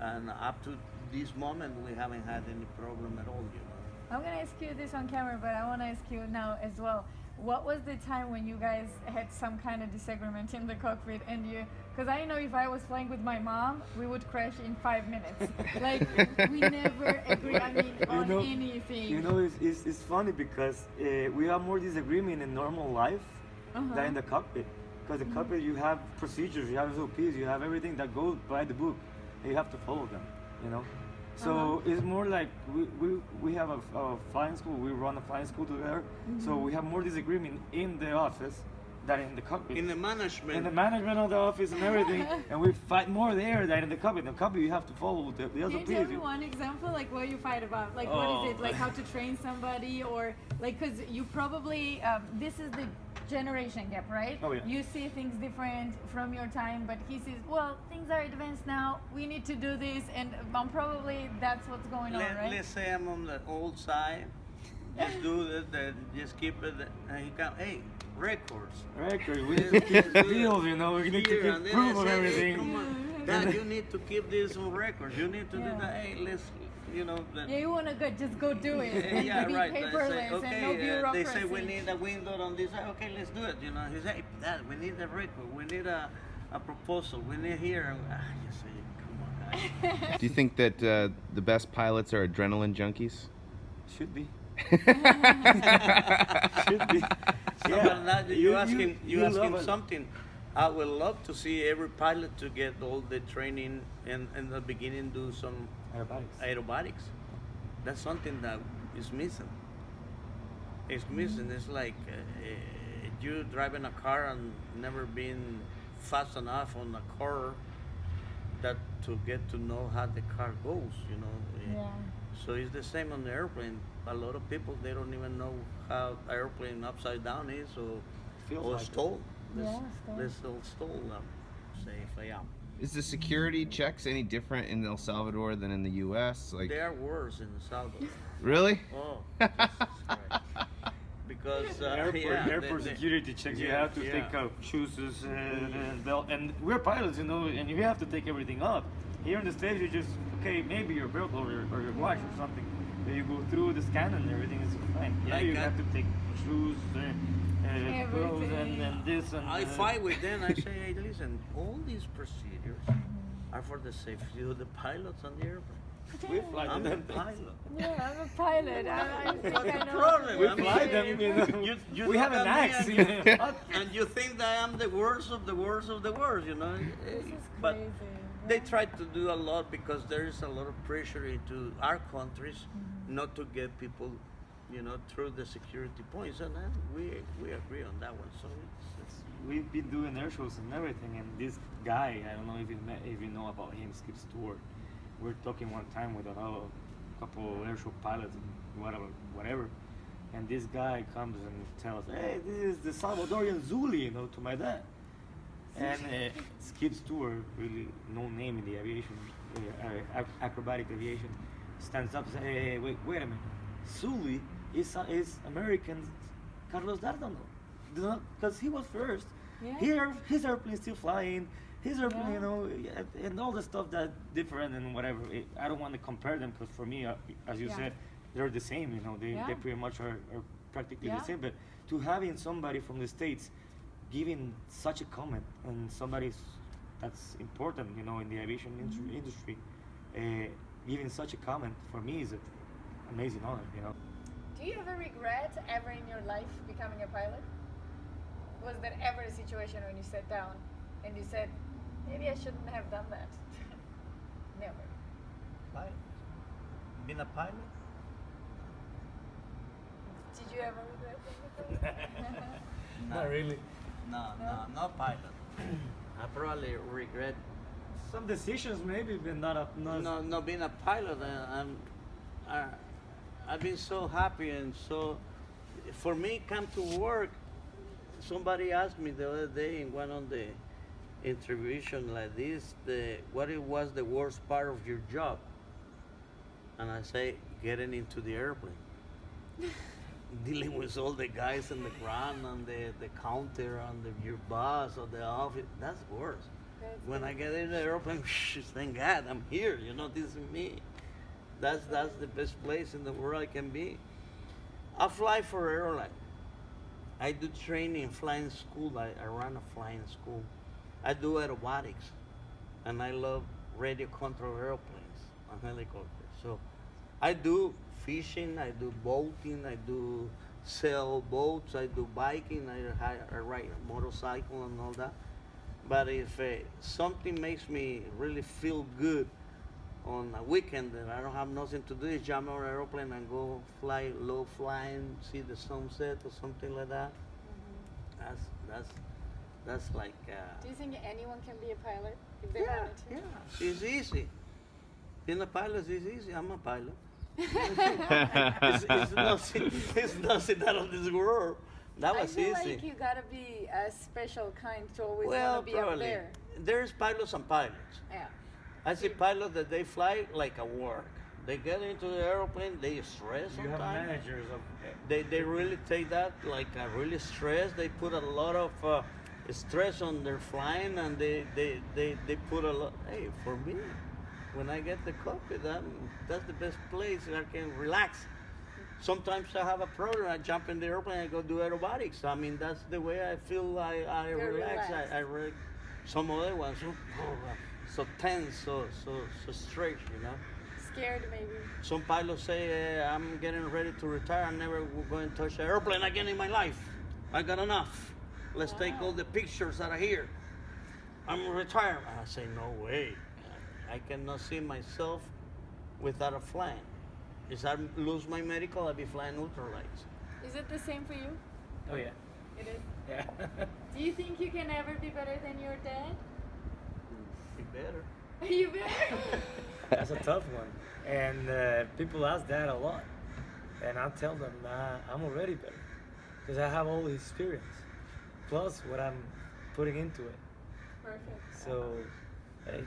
and up to this moment we haven't had any problem at all, you know. I'm gonna ask you this on camera, but I want to ask you now as well. What was the time when you guys had some kind of disagreement in the cockpit, and you? Because I know if I was flying with my mom, we would crash in 5 minutes. Like we never agree. I mean, on anything. You know, it's funny because we have more disagreement in normal life than in the cockpit. Because the cockpit, you have procedures, you have SOPs, you have everything that goes by the book, and you have to follow them, you know. So it's more like we have a flying school, we run a flying school together, so we have more disagreement in the office than in the cockpit. In the management. In the management of the office and everything, and we fight more there than in the cockpit. In the cockpit, you have to follow the Can other you tell me piece. one example, like what you fight about? Like what is it? Like how to train somebody, or like because you probably this is the generation gap, right? Oh, yeah. You see things different from your time, but he says, well, things are advanced now. We need to do this, and probably that's what's going on, right? Let's say I'm on the old side. Just do that. Just keep it. And he come. Hey, records. Record. We need to keep deals, you know. We need to Here, and keep then I proof of say, hey, everything. come on, Dad, you need to keep this on record. You need to do that. Hey, let's, you know. Yeah, you want to just go do it. And Yeah, be right. paperless They say, and no okay, they bureaucracy. say we need a window on this side. Okay, let's do it. You know, he say, hey, Dad, we need a record. We need a proposal. We need here. You say, come on, guys. Do you think that the best pilots are adrenaline junkies? Should be. Should be. Yeah. You ask him love it. something. I would love to see every pilot to get all the training and in the beginning do some aerobatics. That's something that is missing. It's missing. It's like you driving a car and never been fast enough on a car that to get to know how the car goes. You know. Yeah. So it's the same on the airplane. A lot of people, they don't even know how airplane upside down is or like stall. Yeah, Let's stall say if I am. Is the security checks any different in El Salvador than in the U.S.? Like, They are worse in El Salvador. really? Oh, Jesus Christ. Because airport security checks. You have to take out shoes, belt, and we're pilots, you know, and you have to take everything off. Here in the States, you just maybe your belt or your watch or something. Then you go through the scan and everything is fine. Yeah, Now you have to take shoes, clothes, and this and. I fight with them. I say, hey, listen, all these procedures are for the safety of the pilots on the airplane. We fly I'm them. a pilot. Yeah, I'm a pilot. I think I know. Problem. We I'm fly saying, them, you know. you We have look an at axe. me You know. and you think that I am the worst of the worst of the worst, you know. This is But crazy. they try to do a lot because there is a lot of pressure into our countries not to get people, you know, through the security points, and we agree on that one. So it's We've been doing air shows and everything, and this guy, I don't know if you know about him, Skip Stewart. We're talking one time with another couple air show pilots and whatever, and this guy comes and tells, hey, this is the Salvadorian Zuli, you know, to my dad. And Skip Stewart, really no name in the aviation, acrobatic aviation, stands up and says, hey, wait a minute. Zuli is American Carlos Dárdano. Because he was first. Yeah. Here, his airplane is still flying. His airplane, Yeah. you know, and all the stuff that different and whatever. I don't want to compare them because for me, as you Yeah. said, they're the same. You know, they Yeah. pretty much are practically Yeah. the same. But to having somebody from the States giving such a comment and somebody that's important, you know, in the aviation industry, giving such a comment for me is an amazing honor, you know. Do you ever regret ever in your life becoming a pilot? Was there ever a situation when you sat down and you said, maybe I shouldn't have done that? Never. pilot. Been a pilot? Did you ever regret that? Not really. No pilot. I probably regret Some decisions maybe, but not being a pilot. I've been so happy and so. For me, come to work. Somebody asked me the other day in one of the intervention like this, what it was the worst part of your job, and I say getting into the airplane, dealing with all the guys in the ground and the counter and your boss or the office. That's worse. When I get in the airplane, thank God I'm here. You know, this is me. That's the best place in the world I can be. I fly for airline. I do training, flying school. I run a flying school. I do aerobatics, and I love radio control airplanes and helicopters. So I do fishing, I do boating, I do sail boats, I do biking, I ride a motorcycle and all that. But if something makes me really feel good on a weekend and I don't have nothing to do, is jump on an airplane and go fly low flying, see the sunset or something like that. That's like. Do you think anyone can be a pilot if they Yeah, wanted to? yeah. It's easy. Being a pilot is easy. I'm a pilot. it's nothing out of this world. That was I feel easy. like you gotta be a special kind to always Well, want to be up probably. there. There's pilots and pilots. Yeah. I see pilots that they fly like a work. They get into the airplane, they stress You have sometimes. managers of. They really take that like a really stress. They put a lot of stress on their flying, and they put a lot. Hey, for me, when I get the cockpit, that's the best place I can relax. Sometimes I have a problem. I jump in the airplane. I go do aerobatics. I mean, that's the way I feel. I You're relax. relaxed. Some other ones, so tense, so straight, you know. Scared maybe. Some pilots say, I'm getting ready to retire. I'm never going to touch an airplane again in my life. I got enough. Let's take all the pictures that are here. I'm retired. I say, no way. I cannot see myself without a flying. If I lose my medical, I'll be flying ultralights. Is it the same for you? Oh yeah. It is. Yeah. Do you think you can ever be better than your dad? Be better. You better. That's a tough one, and people ask that a lot, and I tell them I'm already better because I have all the experience, plus what I'm putting into it. Perfect. So, hey.